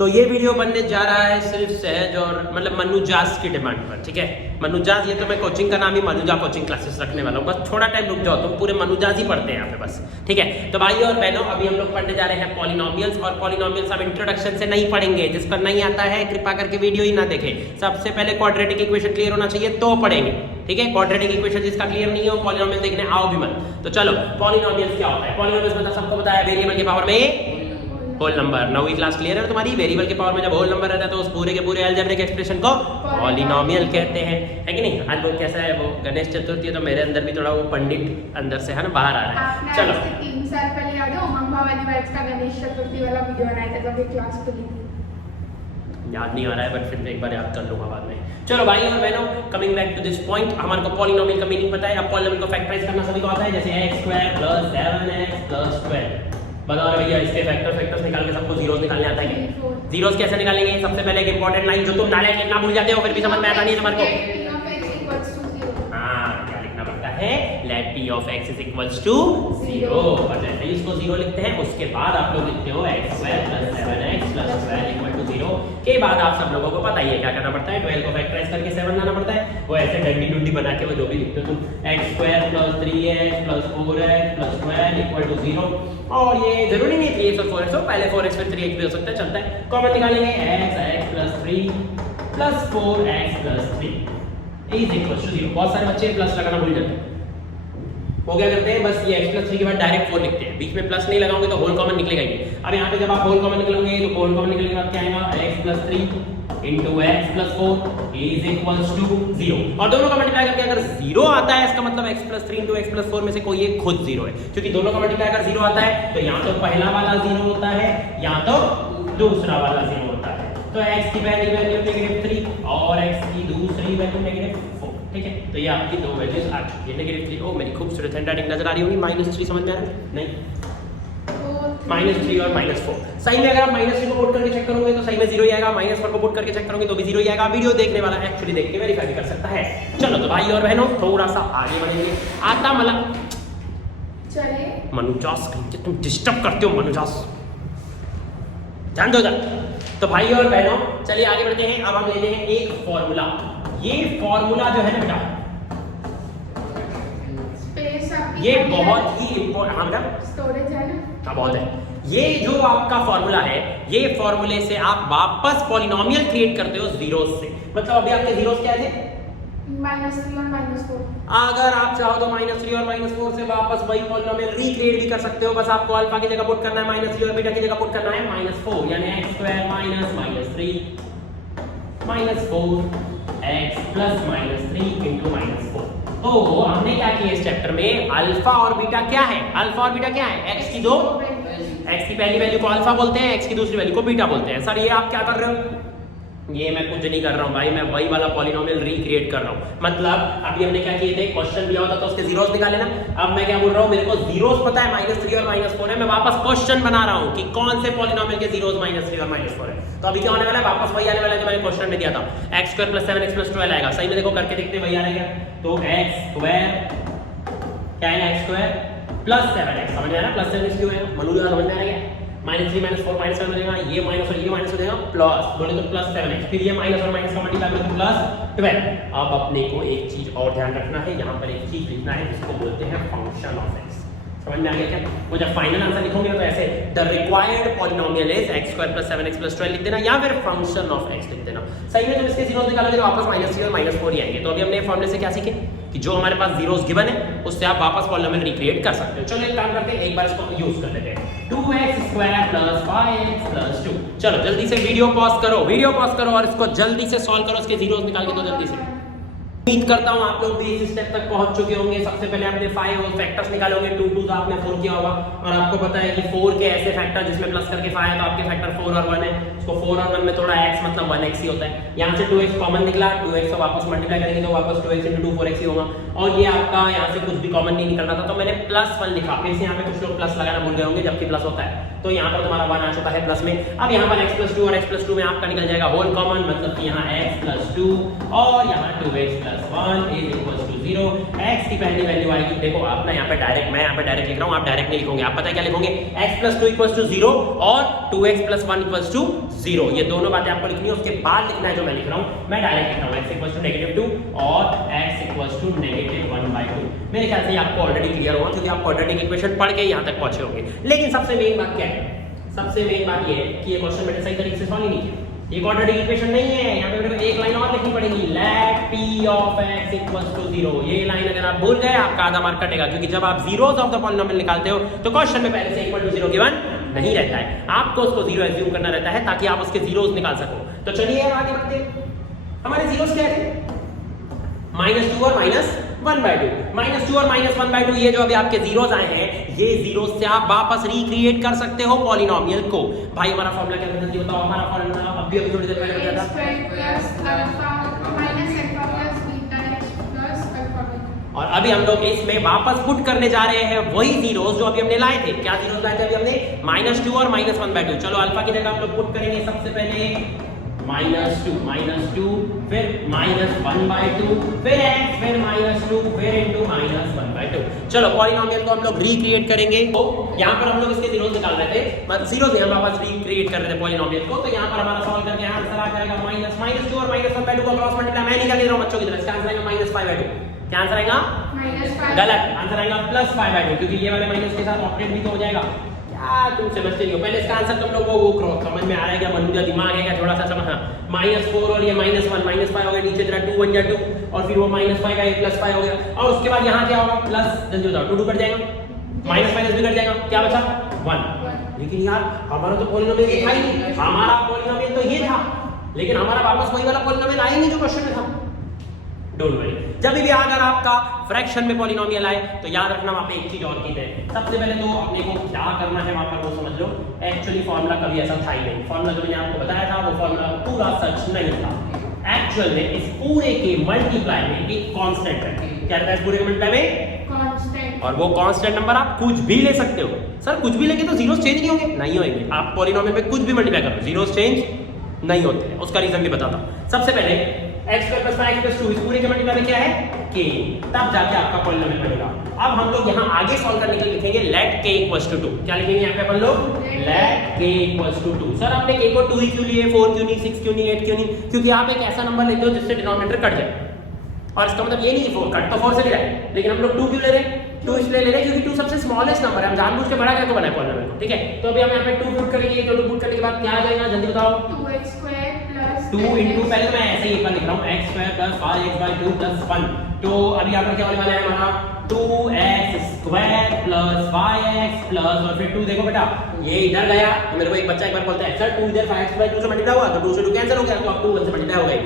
तो ये वीडियो बनने जा रहा है सिर्फ सहज और मतलब मनुजास की डिमांड पर, ठीक है। मनुजास, ये तो मैं कोचिंग का नाम ही मनुजा कोचिंग क्लासेस रखने वाला हूँ। बस थोड़ा टाइम रुक जाओ, तुम पूरे मनुजास ही पढ़ते हैं यहाँ पे बस, ठीक है। तो भाइयों और बहनों, अभी हम लोग पढ़ने जा रहे हैं पॉलिनोमियल्स, और पॉलिनोमियल्स हम इंट्रोडक्शन से नहीं पढ़ेंगे। जिस पर नहीं आता है कृपा करके वीडियो ही ना देखें। सबसे पहले क्वाड्रेटिक इक्वेशन क्लियर होना चाहिए तो पढ़ेंगे, ठीक है। क्वाड्रेटिक इक्वेशन जिसका क्लियर नहीं हो, पॉलिनोमियल देखने आओ भी मत। तो चलो, पॉलिनोमियल्स क्या होता है? पॉलिनोमियल्स मतलब सबको पता है, वेरिएबल के पावर में होल नंबर। 9वीं क्लास क्लियर है तुम्हारी? वेरिएबल के पावर में जब होल नंबर रहता है तो उस पूरे के पूरे अलजेब्रिक एक्सप्रेशन को पॉलिनोमियल कहते हैं, है कि नहीं? आज वो कैसा है, वो गणेश चतुर्थी है तो मेरे अंदर भी थोड़ा वो पंडित अंदर से है ना बाहर आ रहा है। चलो, 3 साल पहले याद है उमंग वाली बैच का गणेश चतुर्थी वाला वीडियो बनाया था जब क्लास खुली थी। याद नहीं आ रहा है बट फिर एक बार याद कर लूंगा बाद में। चलो भाई और बहनों, coming back to this point, हमारे को पॉलिनोमियल का मीनिंग पता है। अब पॉलिनोमियल को फैक्टराइज करना सभी को आता है, जैसे x² + 7x + 12। बताओ भैया, इसके फैक्टर्स निकाल के सबको जीरोस निकालने आता है क्या? जीरोस कैसे निकालेंगे? सबसे पहले एक इंपॉर्टेंट लाइन जो तुम नाले लिखना भूल जाते हो फिर भी समझ में आता नहीं है तुम्हारे को। हाँ, क्या लिखना पड़ता है? Let p of x = 0। और जैसे ही इसको 0 लिखते हैं उसके बाद आप लोग लिखते हो x² + 7x + 12 = 0। के बाद आप सब लोगों को पता ही है क्या करना पड़ता है, 12 को फैक्टराइज करके 7 लाना पड़ता है। वो ऐसे डंडी डुंडी बना के वो जो भी लिखते हो तुम, x² + 3x + 4x + 12 = 0। और ये जरूरी नहीं 3x और 4x हो, पहले 4x फिर 3x भी हो सकता है, चलता है। कॉमन निकालेंगे, x + 3 + 4x + 3 = 0। बहुत सारे बच्चे प्लस लगाना भूल जाते हैं। वो क्या करते हैं, बस ये x + 3 के बाद डायरेक्ट 4 लिखते हैं, बीच में प्लस नहीं लगाओगे तो होल कॉमन निकलेगा ही। अब यहाँ पे जब आप होल कॉमन निकलोगे तो होल कॉमन निकलने के बाद क्या आएगा, x + 3 × x + 4 = 0। और दोनों का मल्टीप्लाई करके अगर 0 आता है इसका मतलब x + 3 × x + 4 में से कोई एक खुद 0 है, क्योंकि दोनों का मल्टीप्लाई अगर 0 आता है तो यहाँ तो पहला वाला 0 होता है, यहाँ तो दूसरा वाला 0 होता है। तो x की पहली वैल्यू -3 और x की दूसरी वैल्यू -4, ठीक है। तो ये आपकी दो वैल्यूज आ चुकी है। -3, ओ मेरी खूबसूरत हैंडराइटिंग नजर आ रही होगी। -3 समझ में आ रहा है? नहीं, -3 और -4 सही में। अगर आप -3 को पुट करके चेक करोगे तो सही में 0 ही आएगा, -4 को पुट करके चेक करोगे तो भी 0 ही आएगा। वीडियो देखने वाला एक्चुअली देख के वेरीफाई कर सकता है। चलो तो भाई और बहनों, थोड़ा सा आगे बढ़ेंगे। आता मतलब चले मनुजास, तुम डिस्टर्ब करते हो मनुजास, ध्यान दो जरा। तो भाई और बहनों, चलिए आगे बढ़ते हैं। अब हम लेते हैं एक फॉर्मूला। ये फॉर्मूला जो है ना बेटा, ये बहुत ही इंपॉर्टेंट स्टोरेज है ना, हाँ बहुत है। ये जो आपका फॉर्मूला है, ये फॉर्मूले से आप वापस पॉलिनोमियल क्रिएट करते हो जीरोस से। मतलब अभी आपके जीरोस क्या थे? -3 और -4। अगर आप चाहो तो -3 और -4 से वापस वही पॉलिनोमियल रिक्रिएट भी कर सकते हो। बस आपको अल्फा की जगह पुट करना है -3 और बीटा की जगह पुट करना है -4, यानी x² - -3 -4x + -3 × -4। तो हमने क्या किया इस चैप्टर में, अल्फा और बीटा क्या है? अल्फा और बीटा क्या है? x की पहली वैल्यू को अल्फा बोलते हैं, x की दूसरी वैल्यू को बीटा बोलते हैं। सर ये आप क्या कर रहे हो? ये मैं कुछ नहीं कर रहा हूँ भाई, मैं वही वाला पॉलिनोमियल रिक्रिएट कर रहा हूँ। मतलब अभी हमने क्या किए थे, क्वेश्चन दिया होता तो उसके जीरोस निकाले ना। अब मैं क्या बोल रहा हूँ, मेरे को जीरोस पता है -3 और -4 है, मैं वापस क्वेश्चन बना रहा हूँ कि कौन से पॉलिनोमियल के जीरोस -3 और -4 है। तो अभी क्या होने वाला है, वापस वही आने वाला है जो मैंने क्वेश्चन में दिया था, x² + 7x + 12 आएगा। सही में देखो करके देखते वही आएगा। तो x² क्या है, x² + 7x, समझ में आ रहा है? +7x क्यों है? मनुजा समझ में आ रहा है? -3 -4 -7 हो जाएगा, ये माइनस और ये माइनस हो जाएगा, प्लस बोले तो +7x, फिर ये माइनस और माइनस का मल्टीप्लाई करके +12। अब अपने को एक चीज और ध्यान रखना है, यहाँ पर एक चीज लिखना है जिसको बोलते हैं फंक्शन ऑफ x। समझ में आ गया क्या? वो जब फाइनल आंसर लिखोगे तो ऐसे the required polynomial is x² + 7x + 12 लिख देना, या फिर फंक्शन ऑफ x लिख देना। सही में जब इसके जीरोस निकालोगे तो वापस -3 और -4 ही आएंगे। तो अभी हमने फॉर्मूले से क्या सीखे कि जो हमारे पास जीरोस गिवन है उससे आप वापस पॉलिनोमियल रिक्रिएट कर सकते हो। चलो एक काम करते हैं, एक बार इसको यूज कर लेते हैं। 2x² + 5x + 2। चलो जल्दी से वीडियो पॉज करो और इसको जल्दी से सॉल्व करो, इसके जीरोस निकाल के दो जल्दी से। उम्मीद करता हूं आप लोग भी इस स्टेप तक पहुंच चुके होंगे। सबसे पहले आपने 5 और फैक्टर्स निकालोगे, 2 2 आपने 4 किया होगा, और आपको पता है कि 4 के ऐसे फैक्टर जिसमें प्लस करके 5 है तो आपके फैक्टर 4 और 1 है। उसको 4 और 1 में थोड़ा x मतलब 1x ही होता है। यहाँ से 2x कॉमन निकला, 2x को वापस मल्टीप्लाई करेंगे तो वापस 2x × 2 4x ही होगा। और ये आपका यहाँ से कुछ भी कॉमन नहीं निकल रहा था तो मैंने +1 लिखा। फिर से यहाँ पे कुछ लोग प्लस लगाना भूल गए होंगे जबकि प्लस होता है, तो यहाँ पर तुम्हारा 1 आ चुका है प्लस में। अब यहाँ पर x + 2 और x + 2 में आपका निकल जाएगा होल कॉमन, मतलब कि यहाँ x + 2 और यहाँ 2x + 1 is equals to 0। x की पहली वैल्यू आएगी, देखो आप ना यहाँ पे डायरेक्ट, मैं यहाँ पे डायरेक्ट लिख रहा हूँ, आप डायरेक्ट नहीं लिखोगे, आप पता है क्या लिखोगे, x प्लस 2 इक्वल्स टू 0 और 2x प्लस 1 इक्वल्स टू 0। ये दोनों बातें आपको लिखनी है, उसके बाद लिखना है जो मैं लिख रहा हूँ, मैं डायरेक्ट लिख रहा हूँ x इक्वल्स टू -2 और x इक्वल्स टू -1/2। मेरे ख्याल से आपको ऑलरेडी क्लियर होगा क्योंकि आप क्वाड्रेटिक इक्वेशन पढ़ के यहाँ तक पहुंचे होंगे। लेकिन सबसे मेन बात क्या है, सबसे मेन बात ये है कि ये क्वेश्चन मैंने सही तरीके से सॉल्व ही नहीं किया। ये क्वाड्रेटिक इक्वेशन नहीं है, यहाँ पे मेरे को एक लाइन और लिखनी पड़ेगी, let p of x equals to 0। ये लाइन अगर आप भूल गए आपका आधा मार्क कटेगा, क्योंकि जब आप जीरोस ऑफ द पॉलिनोमियल निकालते हो तो क्वेश्चन में पहले से इक्वल टू 0 गिवन नहीं रहता है, आपको उसको 0 एज्यूम करना रहता है ताकि आप उसके जीरोस निकाल सको। तो चलिए अब आगे बढ़ते हैं। हमारे जीरोस क्या थे, -2 और -1/2। -2 और -1/2 ये जो अभी आपके जीरोस आए हैं, ये जीरोस से आप वापस रिक्रिएट कर सकते हो पॉलिनोमियल को। भाई हमारा फॉर्मूला क्या था, जल्दी बताओ। हमारा फॉर्मूला अभी थोड़ी देर पहले बताया था, और अभी हम लोग इसमें वापस पुट करने जा रहे हैं वही जीरोस जो अभी हमने लाए थे। क्या जीरोस लाए थे अभी हमने, -2 और -1/2। चलो अल्फा की जगह हम लोग पुट करेंगे सबसे पहले -2, फिर -1/2, फिर x, फिर -2, फिर इनटू -1/2। चलो पॉलिनोमियल को हम लोग रिक्रिएट करेंगे। तो यहाँ पर हम लोग इसके जीरोस निकाल रहे थे, मतलब जीरोस हम वापस रिक्रिएट कर रहे थे पॉलिनोमियल को। तो यहाँ पर हमारा सॉल्व करके आंसर आ जाएगा -2 और -1/2 को क्रॉस मल्टीप्लाई मैं नहीं कर रहा हूँ बच्चों की तरह, इसका आंसर आएगा -5/2। क्या आंसर आएगा, गलत आंसर आएगा +5/2, क्योंकि ये वाले माइनस के साथ ऑपरेट भी तो हो जाएगा। तुम समझते नहीं हो, पहले इसका आंसर तुम लोग को वो क्रॉस समझ में आ रहा है क्या, बंदूजा दिमाग है क्या थोड़ा सा समझ। हाँ, -4 और ये -1 -5 हो गया, नीचे तेरा 2 1 2 और फिर वो -5 का ये +5 हो गया, और उसके बाद यहाँ क्या होगा, प्लस, जल्दी बताओ, 2 कट जाएगा, माइनस भी कट जाएगा, क्या बचा 1। लेकिन यार हमारा तो पॉलिनोमियल ये था ही नहीं, हमारा पॉलिनोमियल तो ये था, लेकिन हमारा वापस वही वाला पॉलिनोमियल आया नहीं जो क्वेश्चन में था। डोंट वरी, जब भी अगर आपका फ्रैक्शन में पॉलिनोमियल आए तो याद रखना वहां पे एक चीज और की है। सबसे पहले तो अपने को क्या करना है वहां पर वो समझ लो। एक्चुअली फॉर्मूला कभी ऐसा था ही नहीं, फॉर्मूला जो मैंने आपको बताया था वो फॉर्मूला पूरा सच नहीं था। एक्चुअल में इस पूरे के मल्टीप्लाई में एक कांस्टेंट है। क्या रहता है इस पूरे के मल्टीप्लाई में, कांस्टेंट, और वो कांस्टेंट नंबर आप कुछ भी ले सकते हो। सर कुछ भी लेके तो जीरोस चेंज नहीं होंगे, नहीं होंगे। आप पॉलिनोमियल में कुछ भी मल्टीप्लाई करो जीरोस चेंज नहीं होते, उसका रीजन भी बताता हूं। सबसे पहले x² + 5x + 2 इस पूरे के मल्टीप्लाई में क्या है, k, तब जाके आपका पॉलिनोमियल बनेगा। अब हम लोग यहाँ आगे सॉल्व करने के लिए लिखेंगे लेट k = 2। क्या लिखेंगे यहाँ पे अपन लोग, लेट k = 2। सर आपने k को 2 ही क्यों लिए, 4 क्यों नहीं, 6 क्यों नहीं, 8 क्यों नहीं, क्योंकि आप एक ऐसा नंबर लेते हो जिससे डिनोमिनेटर कट जाए। और इसका मतलब ये नहीं कि 4 कट तो 4 से ले रहा है, लेकिन हम लोग 2 क्यों ले रहे हैं, 2 इसलिए ले रहे हैं क्योंकि 2 सबसे स्मॉलेस्ट नंबर है, हम जानबूझ के बड़ा करके बनाए पॉलिनोमियल, ठीक है। तो अभी हम यहाँ पे 2 पुट करेंगे, तो 2 पुट करने के बाद क्या आ जाएगा जल्दी बताओ, 2 इंटू, पहले तो मैं ऐसे ही एक बार लिख रहा हूँ, x² + 5x/2 + 1। तो अभी यहाँ पर क्या होने वाला है हमारा, 2x² + 5x और फिर 2, देखो बेटा ये इधर गया, मेरे को एक बच्चा एक बार बोलता है सर 2 इधर 5x/2 से मल्टीप्लाई हुआ, तो 2 से 2 कैंसिल हो गया, तो अब 2 1 से मल्टीप्लाई हो गई,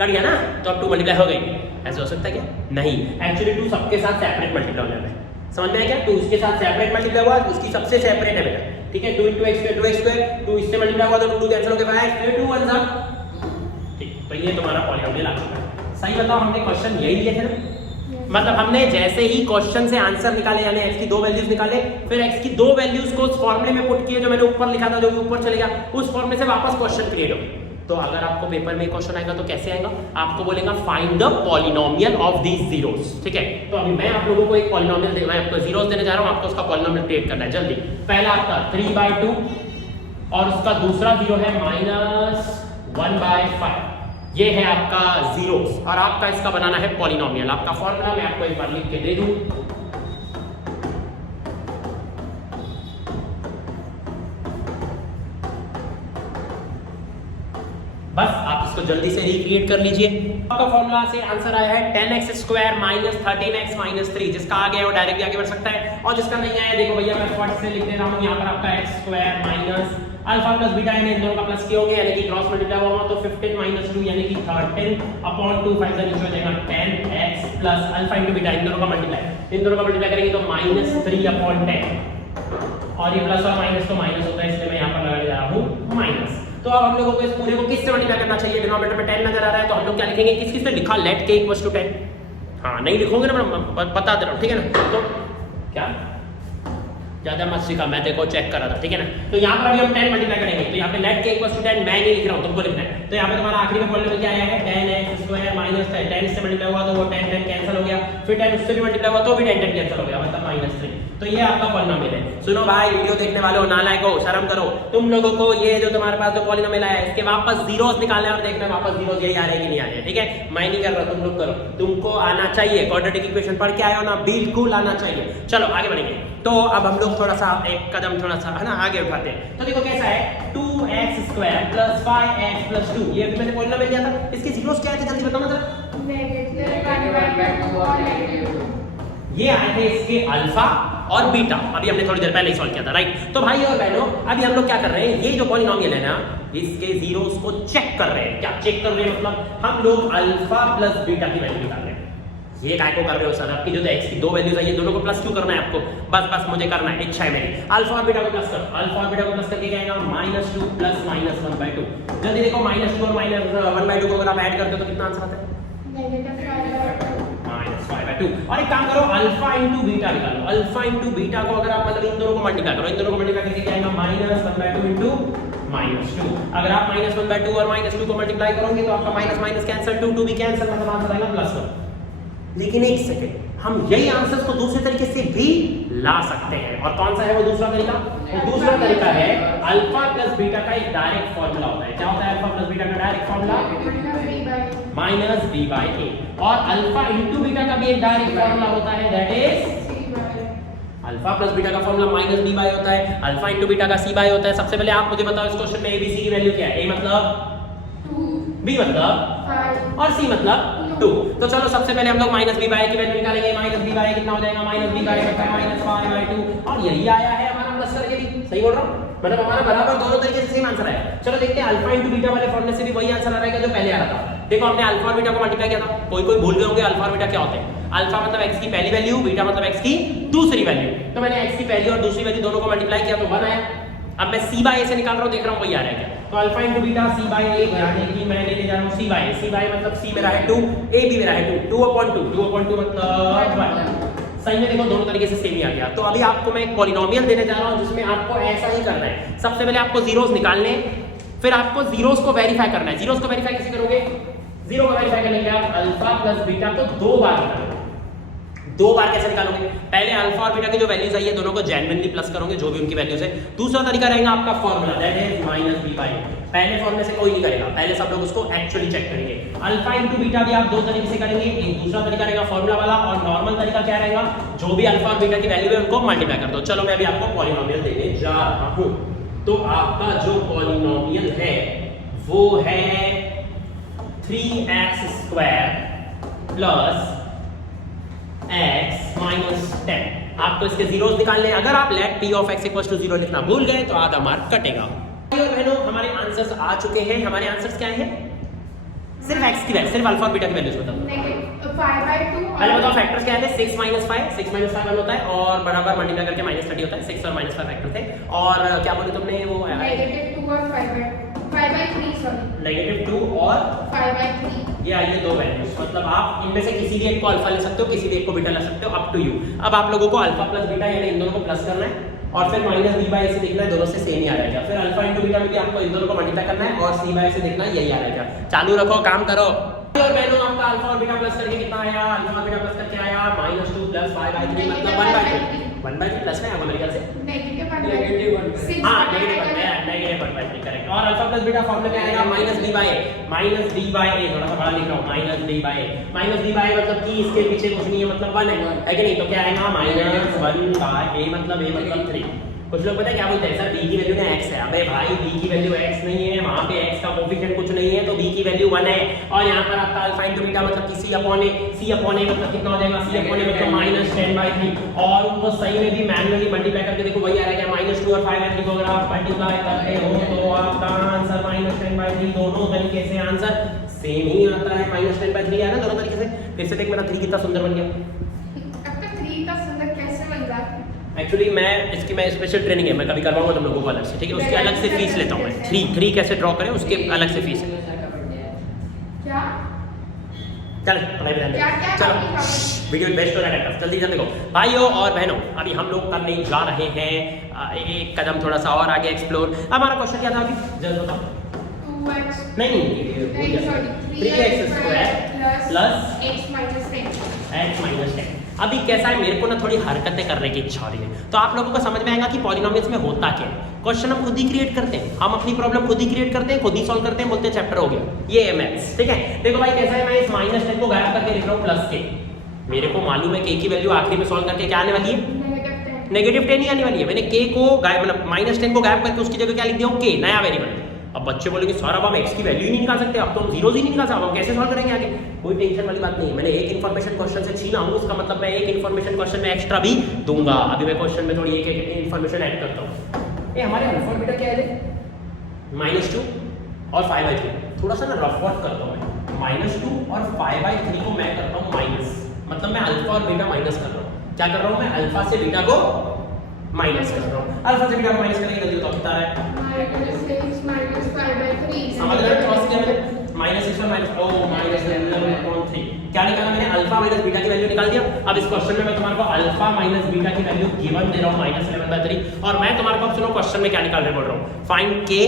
कट गया ना, तो अब 2 मल्टीप्लाई हो गई। ऐसे हो सकता है क्या, नहीं, एक्चुअली 2 सबके साथ सेपरेट मल्टीप्लाई हो जाता है, समझ में आया क्या, 2 इसके साथ सेपरेट मल्टीप्लाई हुआ, उसकी सबसे सेपरेट है बेटा, ठीक है। 2 × x², 2x², 2 इससे मल्टीप्लाई हुआ तो 2 कैंसिल हो गया, 5 फिर 2 1 सा, ठीक। तो ये तुम्हारा पॉलिनोमियल आ चुका है। सही बताओ, हमने क्वेश्चन यही लिए थे ना, मतलब हमने जैसे ही क्वेश्चन से आंसर निकाले, यानी x की 2 वैल्यूज निकाले, फिर x की 2 वैल्यूज को उस फॉर्मूले में पुट किए जो मैंने ऊपर लिखा था, जो भी ऊपर चलेगा उस फॉर्मूले से वापस क्वेश्चन क्रिएट हो। तो अगर आपको पेपर में क्वेश्चन आएगा तो कैसे आएगा, आपको बोलेगा find the polynomial of these zeros, ठीक है। तो अभी मैं आप लोगों को एक पॉलिनोमियल देना है, आपको जीरोस देने जा रहा हूं, आपको उसका पॉलिनोमियल क्रिएट करना है जल्दी। पहला आपका 3/2 और उसका दूसरा जीरो है -1/5, ये है आपका जीरोस, और आपका इसका बनाना है पॉलिनोमियल। आपका फॉर्मूला मैं आपको एक बार लिख के दे दूं, बस आप इसको जल्दी से रिक्रिएट कर लीजिए। आपका फॉर्मूला से आंसर आया है 10x² - 13x - 3, जिसका आ गया है वो डायरेक्टली आगे बढ़ सकता है, और जिसका नहीं आया देखो भैया मैं फट से लिख दे रहा हूँ, यहाँ पर आपका x² minus alpha plus beta इन दोनों का प्लस किया होगा, यानी कि क्रॉस मल्टीप्लाई होगा तो 15 - 2 यानी कि 13/2 5 से नीचे हो जाएगा 10x plus alpha into beta, इन दोनों का मल्टीप्लाई, इन दोनों का मल्टीप्लाई करेंगे तो -3/10, और ये प्लस और माइनस तो माइनस होता है, इसलिए मैं यहाँ पर लगा जा रहा हूँ माइनस। तो अब हम लोगों को इस पूरे को किससे मल्टीप्लाई करना चाहिए, डिनोमिनेटर में 10 नजर आ रहा है, तो हम लोग क्या लिखेंगे, किस किस पे लिखा, लेट k = 10। हाँ नहीं लिखोगे ना, मैं बता दे रहा हूँ, ठीक है ना। तो क्या ज्यादा मत सीखा, मैं देखो चेक कर रहा था, ठीक है ना। तो यहाँ पर अभी हम 10 मल्टीप्लाई करेंगे, तो यहाँ पे लेट k = 10 मैं नहीं लिख रहा हूँ, तुमको लिखना है। तो यहाँ पे तुम्हारा आखिरी में पॉलिनोमियल क्या आया है 10x² - 10 10 से मल्टीप्लाई हुआ तो वो 10 10 कैंसिल हो गया, फिर 10 उससे भी मल्टीप्लाई हुआ तो भी 10 10 कैंसिल हो गया, मतलब -3। तो ये आपका पॉलिनोमियल है। सुनो भाई, वीडियो देखने वाले हो, नालायक हो, शर्म करो। तुम लोगों को ये जो तुम्हारे पास जो पॉलिनोमियल आया है इसके वापस जीरोस निकालने और देखना वापस जीरोस यही आ रहे हैं कि नहीं आ रहे हैं, ठीक है। मैं नहीं कर रहा, तुम लोग करो, तुमको आना चाहिए। क्वाड्रेटिक इक्वेशन पढ़ के आए हो ना, बिल्कुल आना चाहिए। चलो आगे बढ़ेंगे। तो अब हम लोग थोड़ा सा एक कदम थोड़ा सा है ना आगे उठाते हैं। तो देखो कैसा है 2x² + 5x + 2, ये अभी मैंने पॉलिनोमियल लिया था, इसके जीरोस क्या थे जल्दी बताओ जरा। ये आए थे इसके अल्फा और बीटा, अभी हमने थोड़ी देर पहले ही सॉल्व किया था, राइट। तो भाई और बहनों, अभी हम लोग क्या कर रहे हैं, ये जो पॉलिनोमियल है ना इसके जीरोस को चेक कर रहे हैं। क्या चेक कर रहे हैं मतलब हम लोग अल्फा प्लस बीटा की वैल्यू निकाल रहे हैं। ये काय को कर रहे हो सर, आपकी जो x की दो वैल्यूज है ये दोनों को प्लस क्यों करना है आपको? बस मुझे करना है, इच्छा है मेरी। अल्फा और बीटा को प्लस करो, अल्फा और बीटा को प्लस करके क्या आएगा -2 + -1/2। जल्दी देखो -2 और -1/2 को अगर आप ऐड करते हो तो कितना आंसर आता है? -5/2। और एक काम करो अल्फा * बीटा निकालो। अल्फा * बीटा को अगर आप मतलब इन दोनों को मल्टीप्लाई करो, इन दोनों को मल्टीप्लाई करके क्या आएगा -1/2 × -2। अगर आप -1/2 और -2 को मल्टीप्लाई करोगे तो आपका माइनस कैंसिल, 2 भी कैंसिल, मतलब आंसर आएगा +1। लेकिन एक सेकंड, हम यही आंसर्स को दूसरे तरीके से भी ला सकते हैं। और कौन सा है वो दूसरा तरीका? वो दूसरा तरीका है अल्फा प्लस बीटा का एक डायरेक्ट फार्मूला होता है। क्या होता है अल्फा प्लस बीटा का डायरेक्ट फार्मूला? -b/a। और अल्फा * बीटा का भी एक डायरेक्ट फार्मूला होता है, that is alpha plus beta का फार्मूला -b/a होता है, अल्फा * बीटा का c/a होता है। सबसे पहले आप मुझे बताओ इस क्वेश्चन में abc की वैल्यू क्या है? a मतलब 2, b मतलब 5 और c मतलब 2। तो चलो सबसे पहले हम लोग -b/a की वैल्यू निकालेंगे। -b/a कितना हो जाएगा? -b/a मतलब -5/2। और यही आया है हमारा प्लस करके भी, सही बोल रहा हूं? मतलब हमारा बराबर दोनों तरीके से सेम आंसर है। चलो देखते हैं अल्फा * बीटा वाले फॉर्मूले से भी वही आंसर आ रहा है जो पहले आ रहा था। देखो हमने अल्फा और बीटा को मल्टीप्लाई किया था, कोई भूल गए होंगे अल्फा और बीटा क्या होते हैं। अल्फा मतलब x की पहली वैल्यू, बीटा मतलब x की दूसरी वैल्यू। तो मैंने x की पहली और दूसरी वैल्यू दोनों को मल्टीप्लाई किया तो 1 आया। अब मैं c/a से निकाल रहा हूं, देख रहा हूं वही आ रहा है क्या। तो अल्फा * बीटा c/a, यानी कि मैं लेने जा रहा हूं c/a। c/a मतलब c मेरा है 2, a भी मेरा है 2, 2/2 मतलब 1। सही में देखो दोनों तरीके से सेम ही आ गया। तो अभी आपको मैं एक पॉलिनोमियल देने जा रहा हूं जिसमें आपको ऐसा ही करना है। सबसे पहले आपको जीरोस निकालने, फिर आपको जीरोस को वेरीफाई करना है। जीरोस को वेरीफाई कैसे करोगे? जीरो को वेरीफाई करने के लिए आप अल्फा प्लस बीटा को 2 बार निकालोगे। 2 बार कैसे निकालोगे? पहले अल्फा और बीटा की जो वैल्यूज आई है दोनों को जेन्युइनली प्लस करोगे, जो भी उनकी वैल्यूज है। दूसरा तरीका रहेगा आपका फार्मूला, दैट इज -b/a। पहले फॉर्मूले से कोई नहीं करेगा, पहले सब लोग उसको एक्चुअली चेक करेंगे। अल्फा * बीटा भी आप 2 तरीके से करेंगे। एक दूसरा तरीका रहेगा फार्मूला वाला, और नॉर्मल तरीका क्या रहेगा? जो भी अल्फा और बीटा की वैल्यू है उनको मल्टीप्लाई कर दो। चलो मैं अभी आपको पॉलिनोमियल देने जा रहा हूं। तो आपका जो पॉलिनोमियल है वो है 3x² + x - 10। आपको इसके जीरोस निकालने हैं। अगर आप लेट p of x = 0 लिखना भूल गए तो आधा मार्क कटेगा। और बहनों हमारे आंसर्स आ चुके हैं। हमारे आंसर्स क्या हैं? सिर्फ x की वैल्यू, सिर्फ अल्फा और बीटा की वैल्यूज बताओ। 5/2 पहले बताओ फैक्टर्स क्या है? 6 - 5, 6 - 5 1 होता है और बराबर मल्टीप्लाई करके -30 होता है। 6 और -5 फैक्टर थे। और क्या बोले तुमने वो -2 और 5/3 सॉरी -2 और 5/3 ये आइए 2 वैल्यूज। मतलब आप इनमें से किसी भी एक को अल्फा ले सकते हो, किसी भी एक को बीटा ले सकते हो, अप टू यू। अब आप लोगों को अल्फा प्लस बीटा यानी इन दोनों को प्लस करना है और फिर -b/a से देखना है, दोनों से सेम ही आ रहेगा। फिर अल्फा * बीटा में भी आपको इन दोनों को मल्टीप्लाई करना है और c/a से देखना है, यही आ रहेगा। चालू रखो, काम करो। और बहनों आपका अल्फा और बीटा प्लस करके कितना आया? अल्फा और बीटा प्लस करके आया -2 + 5/3 मतलब 1/3। 1/3 प्लस में आएगा मेरे ख्याल से -1/3 हां -1/3 करेक्ट। और अल्फा प्लस बीटा फॉर्मूला में आएगा -b/a थोड़ा सा बड़ा लिख रहा हूं, -b/a मतलब कि इसके पीछे कुछ नहीं है, मतलब 1 है कि नहीं? तो क्या आएगा -1/a मतलब a मतलब 3। कुछ लोग पता है क्या बोलते हैं? सर b की वैल्यू ना x है। अबे भाई b की वैल्यू x नहीं है, वहां पे x का कोएफिशिएंट कुछ नहीं है, तो b की वैल्यू 1 है। और यहां पर आपका अल्फा * बीटा मतलब कि c/a मतलब कितना हो जाएगा? c/a मतलब -10/3। और उनको सही में भी मैन्युअली मल्टीप्लाई करके देखो वही आ रहा है क्या? -2 और 5/3 को अगर आप मल्टीप्लाई करते हो तो आपका आंसर -10/3। दोनों तरीके से आंसर सेम ही आता है। -10/3 आया ना दोनों तरीके से। फिर से देख मेरा 3 कितना सुंदर बन गया। अब तक 3 का सुंदर कैसे बन रहा है? एक्चुअली मैं स्पेशल ट्रेनिंग है, मैं कभी करवाऊंगा तुम लोगों को अलग से, ठीक है? उसकी अलग से फीस लेता हूँ मैं। 3 कैसे ड्रॉ करें उसके अलग से फीस है। क्या चल पढ़ाई पे ध्यान दे। क्या चलो बाकी वीडियो बेस्ट हो रहा है, जल्दी जल्दी देखो भाइयों और बहनों। अभी हम लोग करने जा रहे हैं एक कदम थोड़ा सा और आगे एक्सप्लोर। हमारा क्वेश्चन क्या था अभी जल्द बताओ। 2x नहीं sorry 3x square plus x minus 10। x minus 10। अभी कैसा है, मेरे को ना थोड़ी हरकतें करने की इच्छा हो रही है, तो आप लोगों को समझ में आएगा कि पॉलिनोमियल्स में होता क्या है। क्वेश्चन हम खुद ही क्रिएट करते हैं, हम अपनी प्रॉब्लम खुद ही क्रिएट करते हैं, खुद ही सॉल्व करते हैं, बोलते हैं चैप्टर हो गया। ये है मैथ्स, ठीक है। देखो भाई कैसा है, मैं इस माइनस 10 को गायब करके लिख रहा हूँ प्लस के। मेरे को मालूम है के की वैल्यू आखिरी में सॉल्व करके क्या आने वाली है, नेगेटिव 10 ही आने वाली है। मैंने के को गायब मतलब माइनस 10 को गायब करके उसकी जगह क्या लिख दिया हूँ, के नया वेरिएबल। अब बच्चे बोलेंगे सर अब हम x की वैल्यू ही नहीं निकाल सकते, अब तो हम जीरोज ही नहीं निकाल सकते, अब हम कैसे सॉल्व करेंगे आगे। कोई टेंशन वाली बात नहीं है, मैंने एक इन्फॉर्मेशन क्वेश्चन से छीना हूँ, उसका मतलब मैं एक इन्फॉर्मेशन क्वेश्चन में एक्स्ट्रा भी दूंगा। अभी मैं क्वेश्चन में थोड़ी एक इन्फॉर्मेशन ऐड करता हूँ। ये हमारे अल्फा और बीटा क्या है, -2 और 5/3। थोड़ा सा ना रफ वर्क करता हूँ मैं, -2 और 5/3 को मैं करता हूँ माइनस, मतलब मैं अल्फा और बीटा माइनस कर रहा हूँ। क्या कर रहा हूँ मैं, अल्फा से बीटा को माइनस कर रहा हूँ। अल्फा से बीटा को माइनस करेंगे, जल्दी बताओ कितना है, समझ रहे हो क्रॉस किया मैंने, -6 और -11/3। क्या निकाला मैंने, अल्फा माइनस बीटा की वैल्यू निकाल दिया। अब इस क्वेश्चन में मैं तुम्हारे को अल्फा माइनस बीटा की वैल्यू गिवन दे रहा हूँ -11/3, और मैं तुम्हारे को सुनो क्वेश्चन में क्या निकालने बोल रहा हूँ, फाइंड के,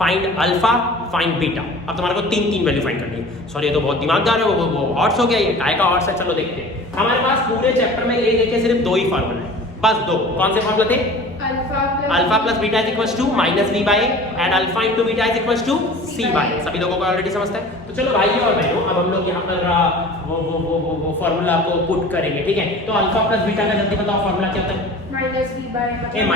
फाइंड अल्फा, फाइंड बीटा। अब तुम्हारे को तीन वैल्यू फाइंड करनी है। सॉरी ये तो बहुत दिमागदार है, वो हॉट्स हो गया, ये काय का हॉट्स है। चलो देखते हैं। हमारे पास पूरे चैप्टर में ये देखे सिर्फ दो ही फार्मूला है, बस दो। कौन से फार्मूला थे, alpha plus beta is equal to -v/a and alpha into beta is equal to c/a। सभी लोगों को ऑलरेडी समझता है। तो चलो भाइयों और बहनों, अब हम लोग यहाँ पर वो फार्मूला को पुट करेंगे, ठीक है। तो अल्फा प्लस बीटा का जल्दी बताओ फार्मूला क्या होता है, -v/a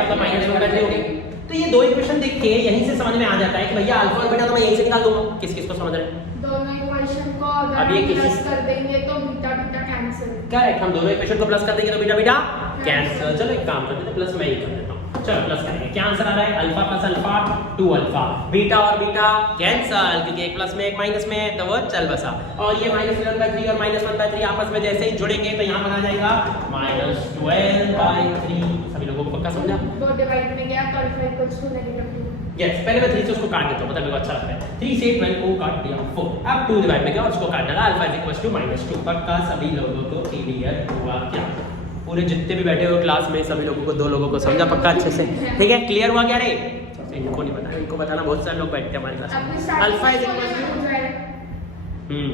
मतलब -1/3 हो गई। तो ये दो इक्वेशन देख के यहीं से समझ में आ जाता है कि भैया अल्फा और बीटा तो मैं यहीं से निकाल दूंगा। किस किस को समझ रहे हैं, दोनों इक्वेशन को अगर अब ये हम किसी प्लस कर देंगे तो बीटा कैंसिल। करेक्ट, हम दोनों इक्वेशन को प्लस कर देंगे तो बीटा कैंसिल। चलो एक काम करते हैं, प्लस मैं ही कर देता हूँ। चलो प्लस करेंगे, क्या आंसर आ रहा है, alpha plus alpha 2 alpha, beta और बीटा कैंसिल क्योंकि एक प्लस में एक माइनस में है तो वो चल बसा। और ये -11/3 और -1/3 आपस में जैसे ही जुड़ेंगे तो यहाँ पर आ जाएगा -12/3। सभी लोगों को पक्का समझा, वो डिवाइड में गया तो अल्फा इक्वल्स टू -2। यस, पहले मैं 3 से उसको काट देता हूँ, मतलब मेरे को अच्छा लगता है। 3 से 12 को काट दिया 4, अब 2 डिवाइड में गया और उसको काट डाला, अल्फा इज इक्वल टू -2। पक्का सभी लोगों को क्लियर हुआ क्या, पूरे जितने भी बैठे हुए क्लास में सभी लोगों को, दो लोगों को समझा पक्का अच्छे से, ठीक है। क्लियर हुआ क्या रे, इनको नहीं पता, इनको बताना, बहुत सारे लोग बैठते हैं हमारे क्लास में। अल्फा इज इक्वल टू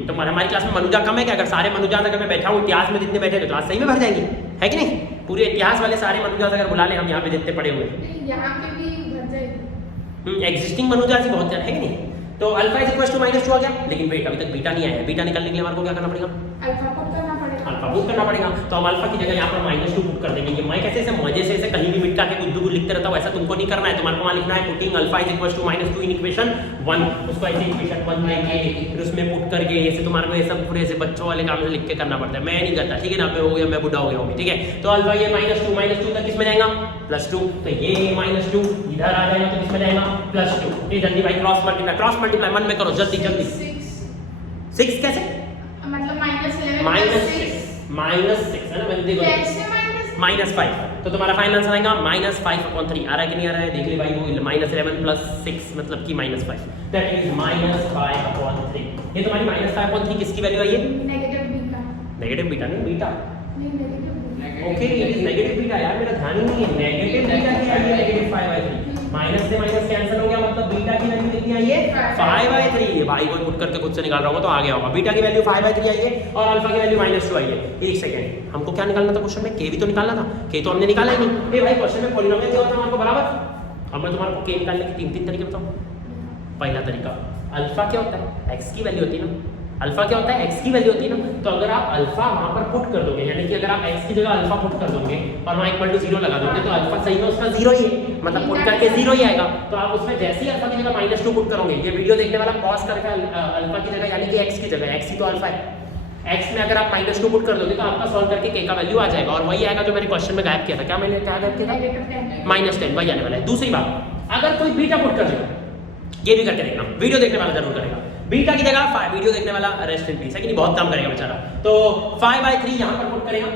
तो हमारी क्लास में मनुजा कम है क्या, अगर सारे मनुजा अगर मैं बैठा हूँ इतिहास में जितने बैठे तो क्लास सही में भर जाएंगी, है कि नहीं। पूरे इतिहास वाले सारे मनुजा अगर बुला ले हम यहाँ पे जितने पड़े हुए हैं, यहाँ पे भी भर जाएगी। एग्जिस्टिंग मनुजा से बहुत है कि नहीं। तो अल्फा इज इक्वल टू -2 आ गया, लेकिन वेट अभी तक बीटा नहीं आया है। बीटा निकालने के लिए हमारे को क्या करना पड़ेगा, अल्फा पुट करना पड़ेगा, अल्फा पुट करना पड़ेगा। तो हम अल्फा की जगह यहाँ पर -2 पुट कर देंगे। मैं कैसे ऐसे मजे से ऐसे कहीं भी मिटा के कुछ भी लिखते रहता हूँ, ऐसा तुमको नहीं करना है। तुम्हारे को वहाँ लिखना है putting alpha is equal to -2 in equation 1, उसको ऐसे इक्वेशन 1 लेंगे, फिर उसमें पुट करके ऐसे तुम्हारे को ये सब पूरे ऐसे बच्चों वाले काम से लिख के करना पड़ता है। मैं नहीं करता, ठीक है ना, मैं हो गया, मैं बुढ़ा हो गया हूँ, ठीक है। तो अल्फा ये -2 तक किसमें जाएगा, +2। तो ये -2 इधर आ जाएगा तो किसमें जाएगा, +2। ये जल्दी भाई क्रॉस मल्टीप्लाई मन में करो, जल्दी 6 कैसे, मतलब -11 -6 है ना, मैंने देखो -5। तो तुम्हारा फाइनल आंसर आएगा -5/3। आ रहा है कि नहीं आ रहा है, देख ले भाई, वो -11 + 6 मतलब कि -5, दैट इज -5/3। ये तुम्हारी -5/3 किसकी वैल्यू आई है, नेगेटिव बीटा नहीं, beta okay, it is negative beta. यार मेरा ध्यान ही नहीं है, नेगेटिव बीटा की आई है -5/3, माइनस से माइनस कैंसिल हो गया, मतलब बीटा की वैल्यू कितनी आई है, 5/3। ये भाई को पुट करके खुद से निकाल रहा होगा तो आ गया होगा। बीटा की वैल्यू 5/3 आई है और अल्फा की वैल्यू -2 आई है। एक सेकंड, हमको क्या निकालना था क्वेश्चन में, के भी तो निकालना था, के तो हमने निकाला ही नहीं। ए भाई क्वेश्चन में पॉलिनोमियल दिया था हमको बराबर, अब मैं तुम्हारे को के निकालने के तीन तरीके बताऊं। पहला तरीका, अल्फा क्या होता है, एक्स की वैल्यू होती है ना, अल्फा क्या होता है, एक्स की वैल्यू होती है ना। तो अगर आप अल्फा वहां पर पुट कर दोगे, यानी कि अगर आप एक्स की जगह अल्फा पुट कर दोगे और वहां इक्वल टू 0 लगा दोगे तो अल्फा सही में उसका 0 ही है, मतलब पुट करके 0 ही आएगा। तो आप उसमें जैसे ही अल्फा की जगह -2 पुट करोगे, ये वीडियो देखने वाला पॉज करके अल्फा की जगह यानी कि एक्स की जगह, एक्स ही तो अल्फा है, एक्स में अगर आप -2 पुट कर दोगे तो आपका सॉल्व करके के का वैल्यू आ जाएगा और वही आएगा जो मैंने क्वेश्चन में गायब किया था। क्या मैंने क्या गायब किया था, -10 वही आने वाला है। दूसरी बात, अगर कोई बीटा पुट कर देगा, ये भी करके देखना, वीडियो देखने वाला जरूर करेगा। बीटा की जगह 5, वीडियो देखने वाला रेस्ट इन पीस है कि नहीं, बहुत काम करेगा बेचारा। तो 5/3 यहाँ पर पुट करेगा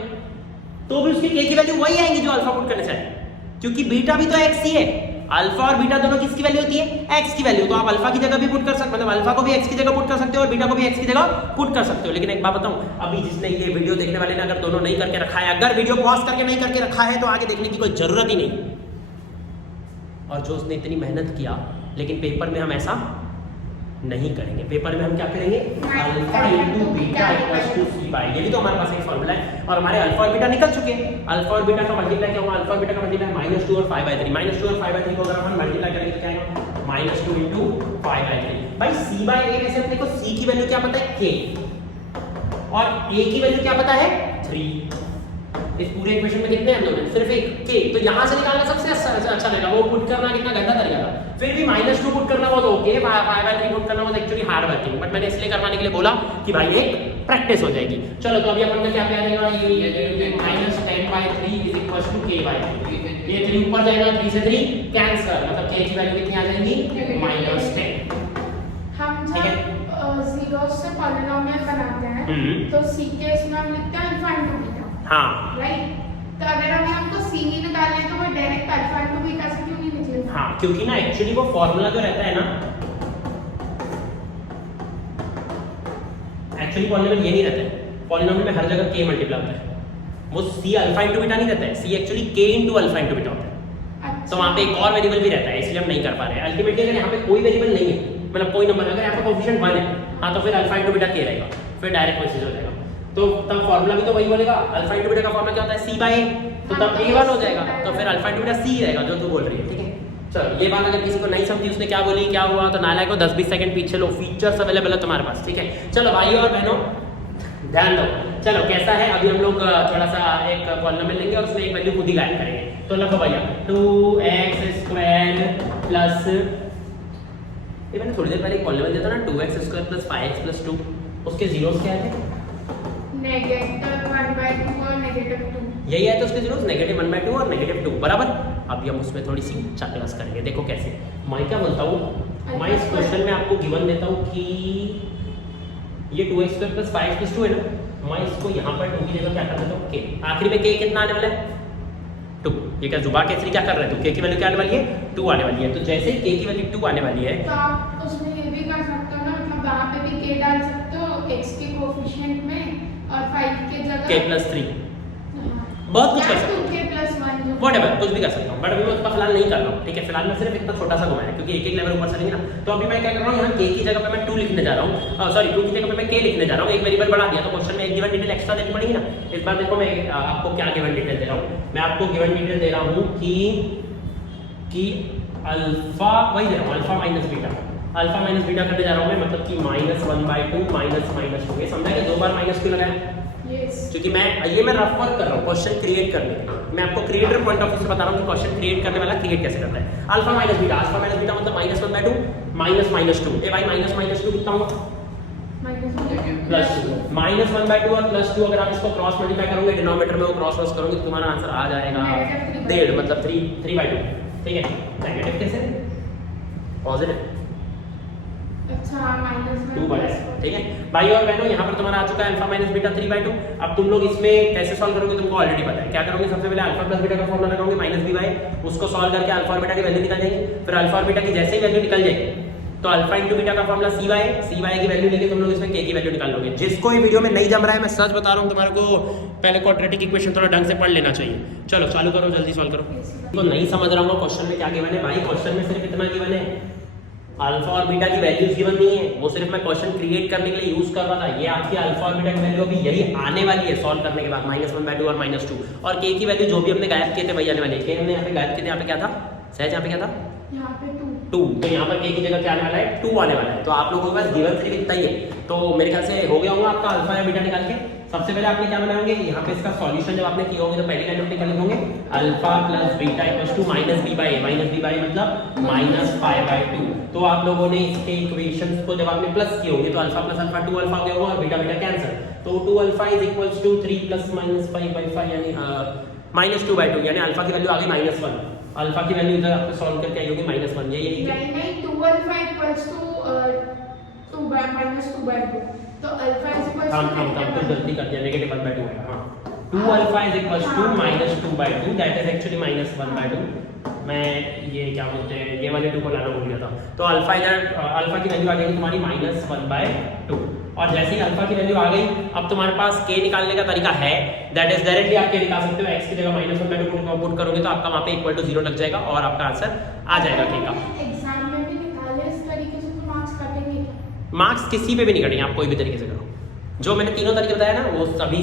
तो भी उसकी के की वैल्यू वही आएगी जो अल्फा पुट करने से आएगी, क्योंकि बीटा भी तो एक्स ही है। अल्फा और बीटा दोनों किसकी वैल्यू होती है? एक्स की वैल्यू। तो आप अल्फा की जगह भी पुट कर सकते हो, मतलब अल्फा को भी एक्स की जगह पुट कर सकते हो और बीटा को भी एक्स की जगह पुट कर सकते हो। लेकिन एक बात बताऊं, अभी जिसने ये वीडियो देखने वाले ने अगर दोनों नहीं करके रखा है, अगर वीडियो पॉज करके नहीं करके रखा है, तो आगे देखने की कोई जरूरत ही नहीं। और जो उसने इतनी मेहनत किया, लेकिन पेपर में हम ऐसा नहीं करेंगे। पेपर में हम क्या करेंगे? Alpha into beta equals to C by, ये भी तो हमारे पास एक फॉर्मूला है और हमारे अल्फा और बीटा निकल चुके हैं। अल्फा और बीटा का मल्टीप्लाई क्या होगा? अल्फा और बीटा का मल्टीप्लाई -2 और 5/3। -2 और 5/3 को अगर हम मल्टीप्लाई करेंगे तो क्या आएगा? -2 इंटू 5/3। भाई सी बाई ए में से अपने को सी की वैल्यू क्या पता है? के, और ए की वैल्यू क्या पता है? 3। इस पूरे इक्वेशन में कितने हैं? दोनों, सिर्फ एक के। तो यहां से निकालना सबसे अच्छा रहेगा। वो पुट करना कितना गंदा तरीका था। फिर भी -2 पुट करना वो तो ओके, 5/3 पुट करना वो एक्चुअली हार्ड वर्किंग, बट मैंने इसलिए करवाने के लिए बोला कि भाई एक प्रैक्टिस हो जाएगी। चलो तो अभी अपन का क्या आ जाएगा? ये -10/3 इज इक्वल टू k/3। ये 3 ऊपर जाएगा, 3 से 3 कैंसिल, मतलब k की वैल्यू कितनी आ जाएगी? -10। हम जब जीरोस से पॉलिनोमियल बनाते हैं तो c के इसमें हम लिखते हैं अल्फा इंटू बीटा। हाँ राइट। तो अगर हम हमको c ही निकालना है तो वो डायरेक्ट अल्फा इंटू बीटा से क्यों नहीं निकलेगा? हाँ, क्योंकि ना एक्चुअली वो फॉर्मूला जो रहता है ना, एक्चुअली पॉलिनोमियल ये नहीं रहता है। पॉलिनोमियल में हर जगह k मल्टीप्लाई होता है, वो c अल्फा इंटू बीटा नहीं रहता है, c actually k into alpha into beta होता है। तो वहाँ पे एक और वेरिएबल भी रहता है, इसलिए हम नहीं कर पा रहे हैं। अल्टीमेटली अगर यहाँ पे कोई वेरिएबल नहीं है, मतलब कोई नंबर, अगर यहाँ पे कोएफिशिएंट 1 है, हाँ तो फिर अल्फा इंटू बीटा k रहेगा, फिर डायरेक्ट वही चीज हो जाएगा। तो तब फॉर्मूला भी तो वही बोलेगा, अल्फा इंटू बीटा का फॉर्मूला क्या होता है? c बाय a, तो तब a1 हो जाएगा, तो फिर अल्फा इंटू बीटा c रहेगा जो तू बोल रही है। ठीक है, चलो ये बात अगर किसी को नहीं समझी, उसने क्या बोली क्या हुआ, तो नालायक को 10-20 सेकंड पीछे लो, फीचर्स अवेलेबल है तुम्हारे पास। ठीक है, चलो भाई और बहनों ध्यान दो। चलो कैसा है, अभी हम लोग थोड़ा सा एक पॉलिनोमियल लेंगे और उसमें एक वैल्यू खुद ही गायब करेंगे। तो लिखो भैया 2x² प्लस, ये मैंने थोड़ी देर पहले एक पॉलिनोमियल दिया था ना, 2x² प्लस 5x प्लस 2, उसके जीरोस क्या थे? -1/2 और -2। यही है तो उसके जीरोस -1/2 और -2 बराबर। अभी हम उसमें थोड़ी सी चकलस करेंगे, देखो कैसे। मैं क्या बोलता हूँ, मैं इस क्वेश्चन में आपको गिवन देता हूँ कि ये 2x² प्लस 5 प्लस 2 है ना, मैं इसको यहाँ पर 2 की जगह क्या कर देता हूँ? k। आखिरी में k कितना आने वाला है? 2। ये क्या जुबा केसरी क्या कर रहे हो? k की वैल्यू क्या आने वाली है? 2 आने वाली है। तो जैसे ही k की वैल्यू 2 आने वाली है, तो आप उसमें ये भी कर सकते हो ना, मतलब वहाँ पे भी k डाल सकते हो x के कोएफिशिएंट में और 5 के जगह k प्लस 3, बहुत कुछ कर सकते हो, k प्लस 1 व्हाटएवर कुछ भी कर सकता हूँ, बट अभी मैं उसका फिलहाल नहीं कर रहा हूँ। ठीक है, फिलहाल मैं सिर्फ इतना छोटा सा घुमाया, क्योंकि एक एक लेवल ऊपर चलेंगे ना। तो अभी मैं क्या कर रहा हूँ, यहाँ k की जगह पे मैं 2 लिखने जा रहा हूँ, सॉरी 2 की जगह पे मैं k लिखने जा रहा हूँ। एक वेरिएबल बढ़ा दिया तो क्वेश्चन में एक गिवन डिटेल एक्स्ट्रा देनी पड़ेगी ना। इस बार देखो मैं आपको क्या गिवन डिटेल दे रहा हूँ, मैं आपको गिवन डिटेल दे रहा हूँ कि अल्फा, वही दे रहा हूँ, alpha minus beta, alpha minus beta करने जा रहा हूँ मैं, मतलब कि -1/2 -2। ये समझा कि 2 बार माइनस क्यों लगाया? क्योंकि मैं रफ वर्क कर रहा हूँ क्वेश्चन क्रिएट करने के लिए। मैं आपको क्रिएटर पॉइंट ऑफ व्यू से बता रहा हूँ कि क्वेश्चन क्रिएट करने वाला क्रिएट कैसे करता है। अल्फा माइनस बीटा मतलब -1/2 -2। ए भाई -2 कितना होगा? +2। -1/2 और +2 अगर आप इसको क्रॉस मल्टीप्लाई करोगे डिनोमिनेटर में, वो क्रॉस करोगे तो तुम्हारा आंसर आ जाएगा 1.5, मतलब 3/2। ठीक है, नेगेटिव कैसे? पॉजिटिव। अच्छा, -2। ठीक है भाई और बहनों, यहाँ पर तुम्हारा आ चुका है अल्फा माइनस बीटा 3/2। अब तुम लोग इसमें कैसे सॉल्व करोगे तुमको ऑलरेडी पता है। क्या करोगे, सबसे पहले अल्फा प्लस बीटा का फॉर्मूला लगाओगे -b/, उसको सॉल्व करके अल्फा और बीटा की वैल्यू निकल जाएगी। फिर अल्फा और बीटा की जैसे ही वैल्यू निकल जाएगी तो अल्फा इंटू बीटा का फॉर्मूला c/a की वैल्यू लेके तुम लोग इसमें k की वैल्यू निकाल लोगे। जिसको ये वीडियो में नहीं जम रहा है, मैं सच बता रहा हूँ, तुम्हारे को पहले क्वाड्रेटिक इक्वेशन थोड़ा ढंग से पढ़ लेना चाहिए। चलो चालू करो, जल्दी सॉल्व करो। तो नहीं समझ रहा हूँ क्वेश्चन में क्या गिवन है भाई, क्वेश्चन में सिर्फ इतना गिवन है, अल्फा और बीटा की वैल्यूज गिवन नहीं है, वो सिर्फ मैं क्वेश्चन क्रिएट करने के लिए यूज कर रहा था। ये आपकी अल्फा और बीटा की वैल्यू अभी यही आने वाली है सॉल्व करने के बाद, -1/2 और -2। और k की वैल्यू जो भी हमने गायब किए थे वही आने वाली है। k हमने यहाँ पे गायब किए थे, यहाँ पे क्या था सहज, यहाँ पे क्या था? यहाँ पे 2। तो यहाँ पर k की जगह क्या आने वाला है? 2 आने वाला है। तो आप लोगों के पास गिवन सिर्फ इतना ही है। तो मेरे ख्याल से हो गया होगा आपका अल्फा या बीटा निकाल के। सबसे पहले आपने क्या बनाओगे, यहाँ पे इसका सॉल्यूशन जब आपने किए होंगे तो पहली लाइन में क्या लिखोगे, alpha plus beta equals to -b/a, -b/a मतलब -5/2। तो आप लोगों ने इसके इक्वेशंस को जब आपने प्लस किए होंगे तो अल्फा प्लस अल्फा 2 अल्फा हो गया होगा और बीटा बीटा कैंसिल, तो 2 alpha is equals to 3 plus -5/5 यानी -2/2, यानी अल्फा की वैल्यू आ गई -1। अल्फा की वैल्यू इधर आपको सॉल्व करके आई होगी -1। यही नहीं 2 अल्फा इक्वल्स टू 2/2। तो अल्फा इज इक्वल्स टू हम कुछ गलती कर दिया, -1/2 है। हां 2 alpha is equals to -2/2, that is actually -1/2। मैं ये क्या बोलते हैं ये वाले 2 को लाना भूल गया था। तो अल्फा की वैल्यू आ जाएगी तुम्हारी -1/2 और जैसे ही अल्फा की वैल्यू आ गई अब तुम्हारे पास k निकालने का तरीका है, दैट इज डायरेक्टली आप k निकाल सकते हो। x की जगह -1/2 पुट करोगे तो आपका वहाँ पे इक्वल टू 0 लग जाएगा और आपका आंसर आ जाएगा k का। एग्जाम में भी निकाले इस तरीके से तो मार्क्स कटेंगे? मार्क्स किसी पे भी नहीं कटेंगे, आप कोई भी तरीके से करो। जो मैंने तीनों तरीके बताया ना वो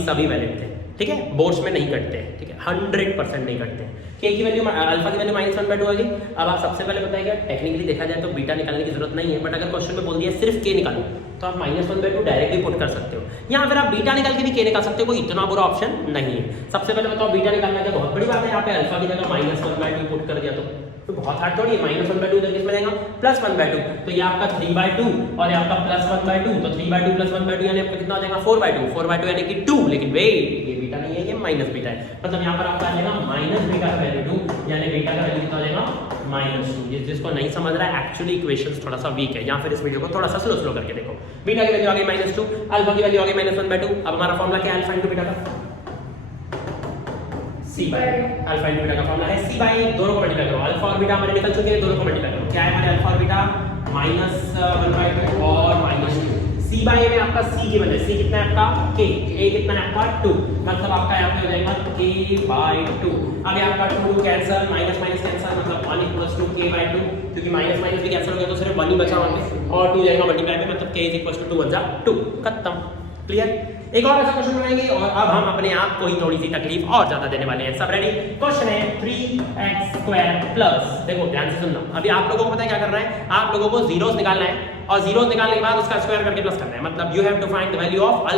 सभी वैलिड थे, ठीक है। बोर्ड्स में नहीं कटते हैं, ठीक है, 100% नहीं कटते हैं। k की वैल्यू अल्फा की वैल्यू -1/2 आ गई। अब आप सबसे पहले बताइएगा टेक्निकली देखा जाए तो बीटा निकालने की जरूरत नहीं है, बट अगर क्वेश्चन में बोल दिया सिर्फ k निकालो तो आप -1/2 डायरेक्टली पुट कर सकते हो, या फिर आप बीटा निकाल के भी k निकाल सकते हो, कोई इतना बुरा ऑप्शन नहीं है। सबसे पहले बताओ बीटा निकालना क्या बहुत बड़ी बात है, यहाँ पे अल्फा की जगह -1/2 पुट कर दिया तो बहुत हार्ड थोड़ी है। -1/2 इधर किसमें जाएगा +1/2, तो ये आपका 3/2 और ये आपका +1/2, तो 3/2 +1/2 यानी आपका कितना हो जाएगा 4/2 यानी कि 2। लेकिन वेट ये बीटा नहीं है, ये माइनस बीटा है, मतलब यहाँ पर आपका आ जाएगा माइनस बीटा का वैल्यू 2 यानी बीटा का वैल्यू कितना हो जाएगा -2। जिसको नहीं समझ रहा है एक्चुअली इक्वेशंस थोड़ा सा वीक है, या फिर इस वीडियो को थोड़ा सा स्लो करके देखो। बीटा की वैल्यू आ गई -2, अल्फा की वैल्यू आ गई -1/2। अब हमारा फॉर्मूला क्या है अल्फा इनटू बीटा का? c by alpha into beta का फॉर्मूला है c बाय, दोनों को मल्टीप्लाई करो। अल्फा और बीटा हमारे निकल चुके हैं, दोनों को मल्टीप्लाई करो। क्या है हमारे अल्फा और बीटा -1/2 और -2। c बाय में आपका c की वजह c कितना है आपका k, a कितना है आपका 2, मतलब आपका यहाँ पे हो जाएगा k/2। अब ये आपका 2 कैंसिल, माइनस कैंसिल, मतलब 1 = k/2, क्योंकि माइनस भी कैंसिल हो गया तो सिर्फ 1 ही बचा वहां पे और 2 जाएगा मल्टीप्लाई में, मतलब k = 2 × 2 खत्म। क्लियर? एक और ऐसा क्वेश्चन बनाएंगे और अब हम अपने आप को ही थोड़ी सी तकलीफ और ज्यादा देने वाले हैं। सब रेडी? क्वेश्चन है 3x² प्लस, देखो ध्यान से सुनना। अभी आप लोगों को पता है क्या करना है, आप लोगों को जीरोस निकालना है और जीरोस निकालने के बाद उसका स्क्वायर करके प्लस करना है, मतलब you have to find the value of α²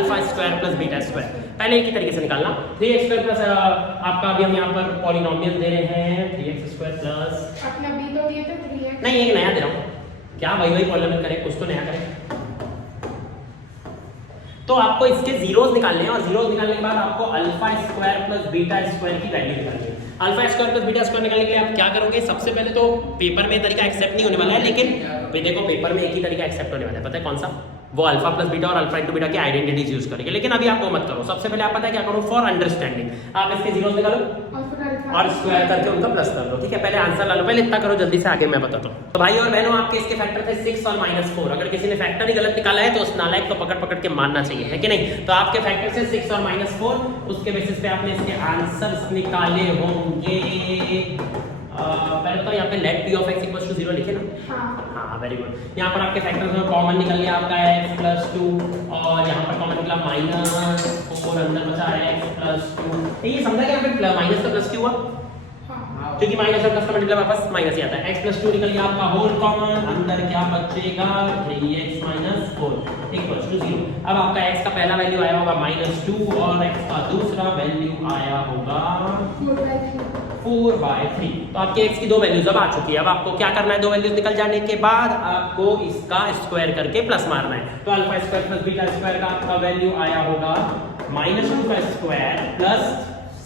plus β²। पहले एक ही तरीके से निकालना। 3x² प्लस आपका अभी हम यहाँ पर पॉलिनोमियल दे रहे हैं 3x² प्लस, अपना b तो दिए थे 3x, नहीं एक नया दे रहा हूँ, क्या वही पॉलिनोमियल करें, कुछ तो नया करें। तो आपको इसके जीरोस निकालने हैं और जीरोस निकालने के बाद आपको α² प्लस β² की वैल्यू निकालनी है। α² प्लस β² निकालने के लिए आप क्या करोगे, सबसे पहले तो पेपर में तरीका एक्सेप्ट नहीं होने वाला है, लेकिन देखो पेपर में एक ही तरीका एक्सेप्ट होने वाला है, पता है कौन सा? वो अल्फा प्लस बीटा और अल्फा इनटू बीटा की आइडेंटिटीज यूज करेंगे। लेकिन अभी आप वो मत करो, सबसे पहले आप पता है क्या करो, फॉर अंडरस्टैंडिंग आप इसके जीरोस निकालो और स्क्वायर करके उनका प्लस कर लो, ठीक है। पहले आंसर ला लो, पहले इतना करो जल्दी से, आगे मैं बताता हूँ। तो भाई और बहनों आपके इसके फैक्टर थे 6 और -4। अगर किसी ने फैक्टर ही गलत निकाला है तो उस नालायक को पकड़ के मारना चाहिए, है कि नहीं? तो आपके फैक्टर से 6 और -4, उसके बेसिस पे आपने इसके आंसर्स निकाले होंगे। पहले बताओ यहाँ पे लेट p of x = 0 लिखे ना। हाँ वेरी गुड। यहाँ पर आपके फैक्टर्स में कॉमन निकल गया आपका x + 2 और यहाँ पर कॉमन निकला -4, अंदर बचा x + 2। ये समझा कि यहाँ पे माइनस का प्लस क्यों हुआ? क्योंकि माइनस और प्लस का मल्टीप्लाई वापस माइनस ही आता है। x + 2 निकल गया आपका होल कॉमन, अंदर क्या बचेगा 3x - 4 = 0। अब आपका x का पहला वैल्यू आया होगा -2 और x का दूसरा वैल्यू आया होगा 4/3। तो आपके x की दो वैल्यूज अब आ चुकी है। अब आपको क्या करना है, दो वैल्यूज निकल जाने के बाद आपको इसका स्क्वायर करके प्लस मारना है। तो α² प्लस β² का आपका वैल्यू आया होगा -2 का स्क्वायर प्लस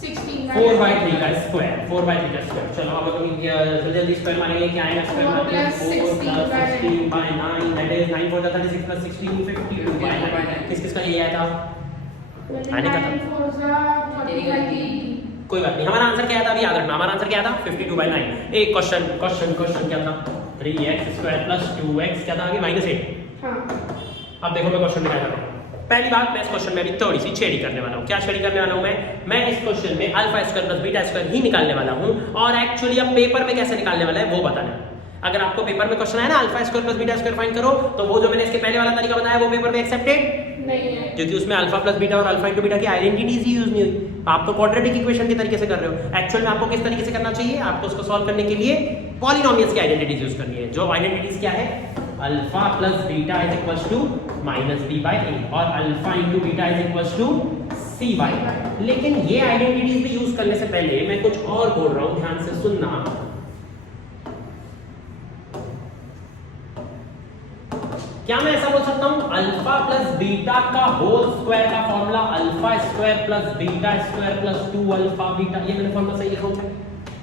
4/3 का स्क्वायर, 4/3 का स्क्वायर। चलो अब हम जल्दी स्क्वायर मारेंगे, क्या आएगा स्क्वायर मारते हैं 4 + 16/9 दैट इज 9 4 36 + 16 52/9। किस का ये आया था? आने का था, कोई बात नहीं। हमारा आंसर क्या था अभी याद रखना, हमारा आंसर क्या था 52/9। एक क्वेश्चन क्या था 3x² + 2x क्या था आगे -8। अब देखो मैं क्वेश्चन में क्या कर रहा हूँ। पहली बात मैं इस क्वेश्चन में अभी थोड़ी सी छेड़ी करने वाला हूँ। क्या छेड़ी करने वाला हूँ मैं इस क्वेश्चन में α² प्लस β² ही निकालने वाला हूँ और एक्चुअली अब पेपर में कैसे निकालने वाला है वो बताना है। अगर आपको पेपर में क्वेश्चन है ना α² प्लस β² फाइंड करो, तो वो जो मैंने इसके पहले वाला तरीका बताया वो पेपर में एक्सेप्टेड नहीं है, क्योंकि उसमें अल्फा प्लस बीटा और अल्फा इनटू बीटा की आइडेंटिटीज ही यूज नहीं हुई। आप तो क्वाड्रेटिक इक्वेशन के तरीके से कर रहे हो। एक्चुअल में आपको किस तरीके से करना चाहिए, आपको उसको सॉल्व करने के लिए पॉलिनोमियल्स की आइडेंटिटीज यूज करनी है। जो आइडेंटिटीज क्या है, alpha plus beta is equal to -b/a और alpha into beta is equal to c/a। लेकिन ये आइडेंटिटीज भी यूज करने से पहले मैं कुछ और बोल रहा हूं, ध्यान से सुनना। क्या मैं ऐसा बोल सकता हूं अल्फा प्लस बीटा का होल स्क्वायर का formula α² plus β² plus 2 alpha beta, ये मैंने फॉर्मूला सही लिखा है?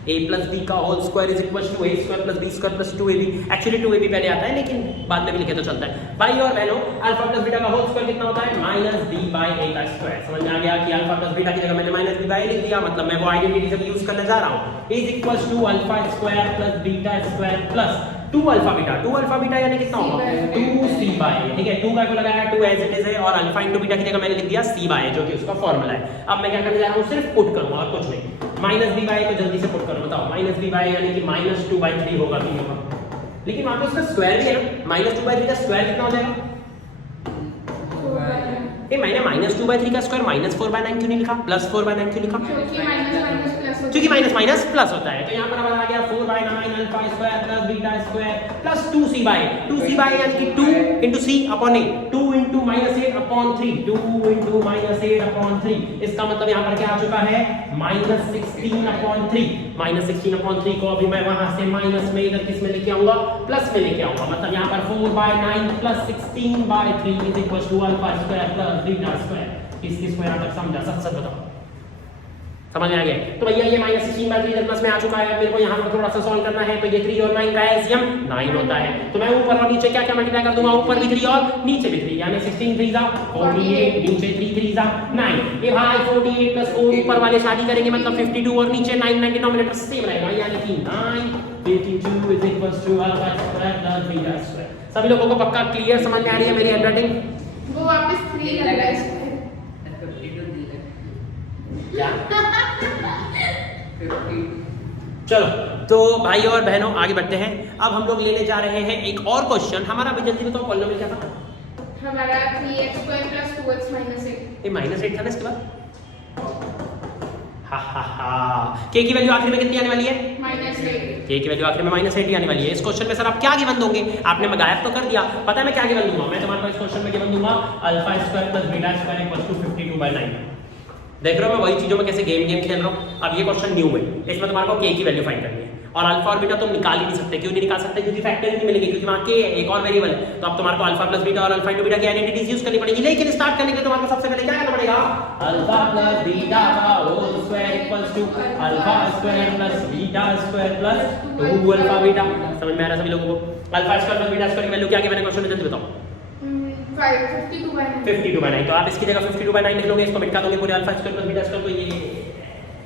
a प्लस बी का whole square is equal to a square plus b square plus 2ab। Actually 2ab पहले आता है लेकिन बाद में भी लिखे तो चलता है। भाई और बहनों अल्फा प्लस बीटा का होल स्क्वायर कितना होता है माइनस b बाय a का स्क्वायर। समझ में आ गया कि अल्फा प्लस बीटा की जगह मैंने माइनस b बाय a लिख दिया, मतलब मैं वो आइडेंटिटी से यूज करने जा रहा हूं। Is equal to alpha square plus beta square plus 2 alpha beta. 2 alpha beta यानी कितना होगा 2c बाय a। ठीक है 2 का को लगाया 2 एज इट इज है और अल्फा इनटू बीटा की जगह मैंने लिख दिया c बाय a जो कि उसका फार्मूला है। अब मैं क्या करने जा रहा हूं सिर्फ पुट करूंगा और कुछ नहीं। माइनस b बाय a को जल्दी से पुट करो, बताओ माइनस b बाय a यानी कि माइनस 2 बाय 3 होगा कि होगा, लेकिन वहां पे उसका स्क्वायर भी है ना। माइनस 2 बाय 3 का स्क्वायर कितना हो जाएगा? ये मैंने माइनस 2 बाय 3 का स्क्वायर माइनस 4 बाय 9 क्यों नहीं लिखा, प्लस 4 बाय 9 क्यों लिखा? क्योंकि माइनस माइनस प्लस होता है। तो यहाँ पर हमारा आ गया 4 by 9 alpha square plus beta square plus 2c by 2c by यानी कि 2 into c upon a 2 into minus 8 upon 3 2 into minus 8 upon 3। इसका मतलब यहाँ पर क्या आ चुका है माइनस 16 upon 3। माइनस 16 upon 3 को अभी मैं वहां से माइनस में इधर किस में लेके आऊंगा प्लस में लेके आऊंगा, मतलब यहाँ पर 4 by 9 plus 16 by 3 is equal to alpha square plus beta square. किसकी स्क्वायर तक समझा? सच बताओ, समझ में आ गया? तो भैया ये माइनस 16 बाय 3 प्लस में आ चुका है, मेरे को यहाँ पर थोड़ा सा सॉल्व करना है। तो ये 3 और 9 का एलसीएम 9 होता है, तो मैं ऊपर और नीचे क्या क्या मल्टीप्लाई कर दूंगा, ऊपर भी 3 और नीचे भी 3, यानी 16 3 जा 48 नीचे 3 3 जा 9। ये भाई 48 प्लस 4 ऊपर वाले शादी करेंगे मतलब 52 और नीचे 9 9 डिनोमिनेटर सेम रहेगा, यानी कि 9 52 is equal to alpha square plus beta square. सभी लोगों को पक्का क्लियर समझ में आ रही है मेरी हैंडराइटिंग? वो वापस 3 लगा इसमें क्या? चलो तो भाई और बहनों आगे बढ़ते हैं। अब हम लोग लेने जा रहे हैं एक और क्वेश्चन। हमारा अभी जल्दी बताओ पॉलिनोमियल क्या था? हमारा 3x square plus 2x minus 8। ये माइनस 8 था ना इसके बाद? के की वैल्यू आखिर में कितनी आने वाली है? -8। के की वैल्यू आखिर में -8 ही आने वाली है। इस क्वेश्चन में सर आप क्या गिवन दोगे? आपने गायब तो कर दिया, पता है मैं क्या गिवन दूंगा? मैं तुम्हारे पास इस क्वेश्चन में गिवन दूंगा alpha square plus beta square equals to 52 by 9। देख रहे हो मैं वही चीजों में कैसे गेम खेल रहा हूँ। अब ये क्वेश्चन न्यू है, इसमें तुम्हारे को के की वैल्यू फाइंड करनी है और अल्फा और बीटा तुम निकाल ही नहीं सकते। क्यों नहीं निकाल सकते? क्योंकि फैक्टर ही नहीं मिलेंगे, क्योंकि वहां के एक और वेरिएबल है। तो अब तुम्हारे को अल्फा प्लस बीटा और अल्फा इनटू बीटा की आइडेंटिटीज यूज करनी पड़ेगी। लेकिन स्टार्ट करने के लिए तुम्हारे को सबसे पहले क्या करना पड़ेगा? अल्फा प्लस बीटा का whole square equals to alpha square plus beta square plus 2 alpha beta. समझ में आ रहा है सभी लोगों को? Alpha square plus beta square की वैल्यू क्या है मैंने क्वेश्चन में जल्दी बताओ? 52 बाय 9। तो आप इसकी जगह 52 बाय 9 लिख लोगे, इसको मिटा दोगे पूरे alpha square plus beta square को, ये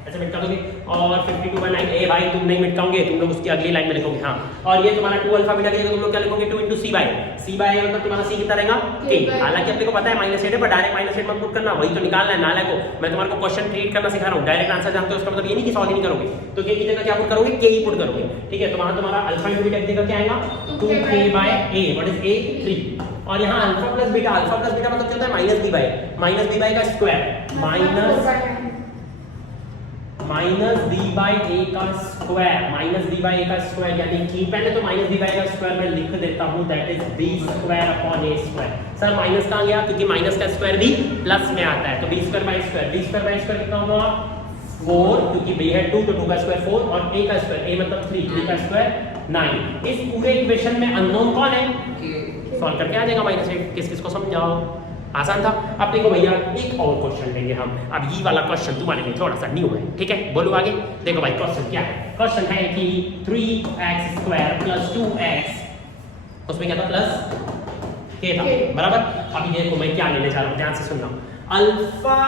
ऐसे मिटा दोगे और 52 बाय 9 ए भाई तुम नहीं मिटाओगे, तुम लोग उसकी अगली लाइन में लिखोगे। हाँ, और ये तुम्हारा 2 अल्फा बीटा की जगह तुम लोग क्या लिखोगे? 2 into c बाय a मतलब तुम्हारा c कितना रहेगा? k। हालांकि अपने को पता है -8 है, पर डायरेक्ट -8 मत पुट करना, वही तो निकालना है नाले को। मैं तुम्हारे को क्वेश्चन ट्रीट करना सिखा रहा हूं, डायरेक्ट आंसर जानते हो उसका मतलब ये नहीं कि सॉल्व ही नहीं करोगे। तो k की जगह क्या पुट करोगे? k ही पुट करोगे। ठीक है, तो वहां तुम्हारा अल्फा इनटू बीटा की जगह क्या आएगा? 2k by a। What is a? 3। और यहाँ अल्फा प्लस बीटा मतलब क्या होता है? माइनस b बाय का square minus b by a का square minus b by a का स्क्वायर यानी कि पहले तो माइनस b बाय का स्क्वायर मैं लिख देता हूं, that is b square upon a square. Sir minus कहां गया? क्योंकि माइनस का स्क्वायर भी प्लस में आता है, तो b स्क्वायर बाय स्क्वायर कितना होगा? 4, क्योंकि b है 2 तो 2 का स्क्वायर 4 और a का स्क्वायर a मतलब 3 का स्क्वायर 9। इस पूरे इक्वेशन में अननोन कौन है? सॉल्व करके आ जाएगा -8। किस को समझाओ? आसान था। अब देखो भैया एक और क्वेश्चन लेंगे हम। अब ये वाला क्वेश्चन तुम्हारे लिए थोड़ा सा न्यू है, ठीक है? बोलो आगे। देखो भाई क्वेश्चन क्या है? क्वेश्चन है कि 3x स्क्वायर प्लस 2x, उसमें क्या था? प्लस k था, बराबर। अभी देखो मैं क्या लेने जा रहा हूँ, ध्यान से सुनना। अल्फा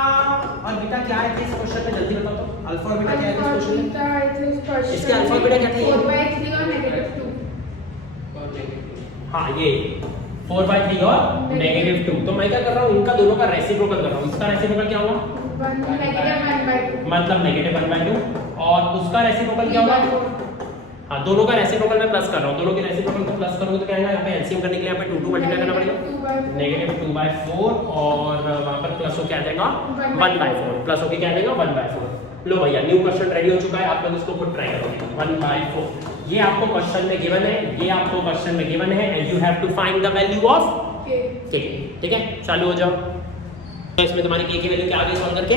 और बीटा क्या है इस क्वेश्चन में? जल्दी बताओ तो। अल्फा और बीटा क्या है इस क्वेश्चन में? इसके अल्फा और बीटा क्या थे? 4/3 और -2। हाँ, ये 4/3 और -2। तो मैं क्या कर रहा हूँ? इनका दोनों का रेसिप्रोकल कर रहा हूँ। इसका रेसिप्रोकल क्या होगा? -1/2 मतलब -1/2 और उसका रेसिप्रोकल क्या होगा? हाँ, दोनों का रेसिप्रोकल मैं प्लस कर रहा हूँ। दोनों के रेसिप्रोकल को प्लस करूँगा तो क्या आएगा? यहाँ पे एलसीएम करने के लिए यहाँ पे 2 मल्टीप्लाई करना पड़ेगा, -2/4 और वहाँ पर प्लस हो क्या आ जाएगा? 1/4 प्लस होके क्या आ जाएगा? 1/4। लो भैया न्यू क्वेश्चन रेडी हो चुका है, आप लोग इसको खुद ट्राई करोगे। 1/4 ये आपको क्वेश्चन में गिवन है, ये आपको क्वेश्चन में गिवन है and you have to find the value of k। ठीक है, चालू हो जाओ। तो इसमें तुम्हारी k की वैल्यू क्या आ गई सॉल्व करके?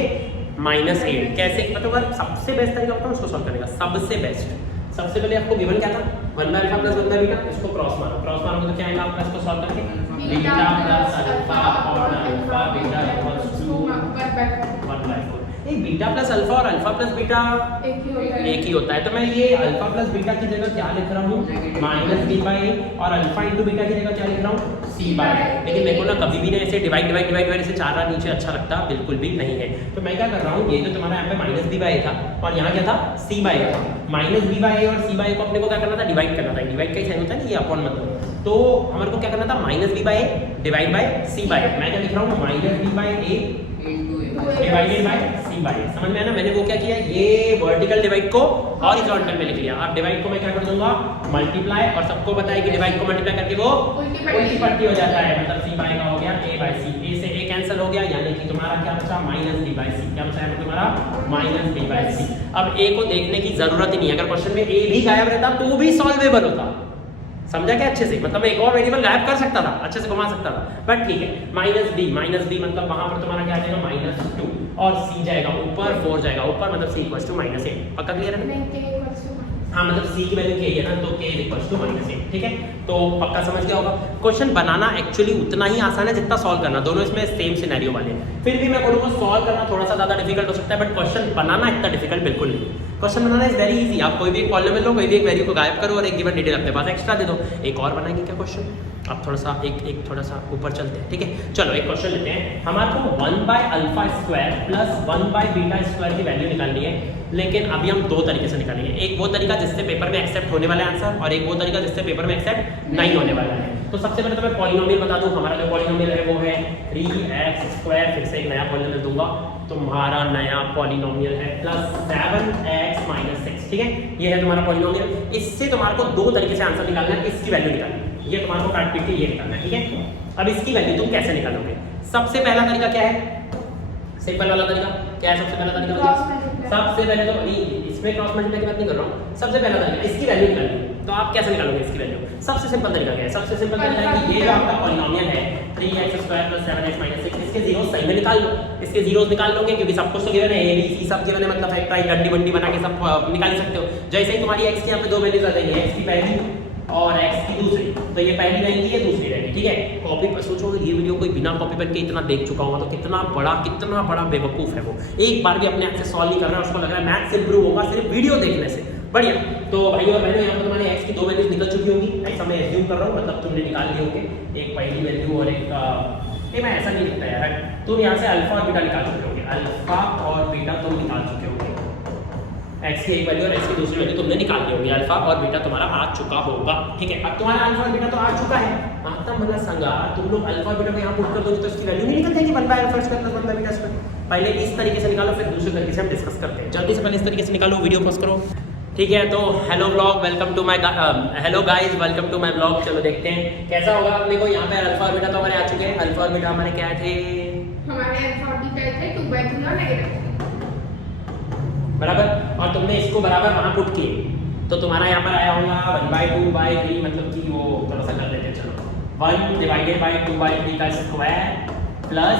-8। कैसे मतलब सबसे बेस्ट तरीका बताऊं उसको सॉल्व करने का? सबसे बेस्ट सबसे पहले आपको गिवन क्या था? 1/α प्लस 1/β। इसको क्रॉस मारो तो क्या आएगा आपका? इसको सॉल्व करके बीटा प्लस अल्फा और अल्फा बीटा इक्वल्स टू 1/4। ये बीटा प्लस अल्फा और अल्फा प्लस बीटा एक ही होता है, तो मैं ये अल्फा प्लस बीटा की जगह क्या लिख रहा हूँ -b/a और अल्फा इंटू बीटा की जगह क्या लिख रहा हूँ c/a। लेकिन मेरे को ना कभी भी ना ऐसे डिवाइड ऐसे 4 नीचे अच्छा लगता बिल्कुल भी नहीं है, तो मैं क्या कर रहा हूँ, ये जो तुम्हारा यहाँ पे -b/a था और यहाँ क्या था c/a था, -b/a और c/a को अपने को क्या करना था, डिवाइड करना था। डिवाइड का ही साइन होता है ना ये अपॉन मतलब, तो हमारे को क्या करना था -b/a डिवाइड बाय c/a। मैं क्या लिख रहा हूँ -b/a डिवाइडेड बाय c/a। समझ में आया ना, मैंने वो क्या किया, ये वर्टिकल डिवाइड को हॉरिजॉन्टल में लिख लिया। अब डिवाइड को मैं क्या कर दूंगा मल्टीप्लाई, और सबको पता है कि डिवाइड को मल्टीप्लाई करके वो उल्टी पट्टी हो जाता है, मतलब c/a का हो गया a/c, a से a कैंसिल हो गया, यानी कि तुम्हारा क्या बचा -b/c। क्या बचा है तुम्हारा -b/c। अब a को देखने की जरूरत ही नहीं, अगर क्वेश्चन में a भी गायब रहता तो भी सॉल्वेबल होता। समझा क्या अच्छे से, मतलब मैं एक और वेरिएबल गायब कर सकता था, अच्छे से घुमा सकता था, बट ठीक है। -b मतलब वहां पर तुम्हारा क्या जाएगा -2 और c जाएगा ऊपर, 4 जाएगा ऊपर, मतलब c = -8। पक्का क्लियर है? हाँ, मतलब c की वैल्यू k है ना, तो k = -8। ठीक है, तो पक्का समझ गया होगा। क्वेश्चन बनाना एक्चुअली उतना ही आसान है जितना सॉल्व करना, दोनों इसमें सेम सिनेरियो वाले हैं। फिर भी मैं बोलूँगा सॉल्व करना थोड़ा सा ज़्यादा डिफिकल्ट हो सकता है, बट क्वेश्चन बनाना इतना डिफिकल्ट बिल्कुल नहीं। Question banana is very easy. आप कोई भी एक पॉलिनोमियल लो, कोई भी एक वैल्यू को गायब करो और एक गिवन डिटेल अपने पास एक्स्ट्रा दे दो। एक और बनाएंगे क्या क्वेश्चन, अब थोड़ा सा एक थोड़ा सा ऊपर चलते हैं। ठीक है, चलो एक क्वेश्चन लेते हैं। हमारे को 1/α² प्लस 1/β² की वैल्यू निकालनी है, लेकिन अभी हम दो तरीके से निकालेंगे। एक वो तरीका जिससे पेपर में एक्सेप्ट होने वाला आंसर, और एक वो तरीका जिससे पेपर में एक्सेप्ट नहीं होने वाला है। तो सबसे पहले तो मैं पॉलिनोमियल बता दूं। हमारा जो पॉलिनोमियल है वो है 3x², फिर से एक नया पॉलिनोमियल दूंगा। तुम्हारा नया पॉलिनोमियल है +7x - 6। ठीक है, ये है तुम्हारा पॉलिनोमियल। इससे तुम्हारे को दो तरीके से आंसर निकालना है, इसकी वैल्यू निकालनी है, ये तुम्हारे को काट पीट के ये निकालना है। ठीक है, अब इसकी वैल्यू तुम कैसे निकालोगे? सबसे पहला तरीका क्या है, सिंपल वाला तरीका क्या है? सबसे पहला तरीका सबसे पहले तो इसमें क्रॉस मल्टीप्लाई की बात नहीं कर रहा हूँ, सबसे पहला तरीका इसकी वैल्यू निकालनी है। तो आप कैसे निकालोगे इसकी वैल्यू? सबसे सिंपल तरीका क्या है? सबसे सिंपल तरीका है कि ये जो आपका पॉलिनोमियल है 3x² + 7x - 6, इसके जीरोस सही में निकाल लो। इसके जीरोस निकाल लोगे क्योंकि सब कुछ तो गिवन है, a b c सब गिवन है, मतलब फैक्टराइज डंडी बंडी बना के सब निकाल ही सकते हो। जैसे ही तुम्हारी x की यहाँ पे दो वैल्यूज आ जाएंगी, x की पहली और x की दूसरी, तो ये पहली रहेगी, ये दूसरी रहेगी। ठीक है, कॉपी पर सोचो, ये वीडियो कोई बिना कॉपी पेन के इतना देख चुका होगा तो कितना बड़ा बेवकूफ़ है वो। एक बार भी अपने आप से सॉल्व नहीं कर रहा है, उसको लग रहा है मैथ्स इंप्रूव होगा सिर्फ वीडियो देखने से। बढ़िया, तो भाई और बहनों, यहाँ पर तुम्हारे x की दो वैल्यूज निकल चुकी होंगी, ऐसा मैं एज्यूम कर रहा हूँ, मतलब तुमने निकाल लिए होंगे, एक पहली वैल्यू और एक ये मैं ऐसा नहीं लिखता यार, तुम यहाँ से अल्फा और बीटा निकाल चुके होंगे, अल्फा और बीटा तुम निकाल चुके होंगे। x की एक वैल्यू और x की दूसरी वैल्यू तुमने निकाल ली होगी, अल्फा और बीटा तुम्हारा आ चुका होगा। ठीक है, अब तुम्हारा अल्फा और बीटा तो आ चुका है, आता मतलब संगा तुम लोग अल्फा और बीटा को यहाँ पुट कर दोगे तो इसकी वैल्यू नहीं निकल जाएगी 1/α² + 1/β²। पहले इस तरीके से निकालो, फिर दूसरे तरीके से हम डिस्कस करते हैं। जल्दी से पहले इस तरीके से निकालो, वीडियो पॉज करो। ठीक है, तो hello blog, welcome to my hello guys, welcome to my blog. चलो देखते हैं कैसा होगा। अपने को यहाँ पे अल्फा और बीटा तो हमारे आ चुके हैं। अल्फा और बीटा हमारे क्या थे? हमारे अल्फा और बीटा थे 2/3 और नेगेटिव बराबर, और तुमने इसको बराबर वहां पुट किए तो तुम्हारा यहाँ पर आया होगा 1/2/3, मतलब कि वो थोड़ा सा कर लेते हैं। चलो 1/2/3 का स्क्वायर प्लस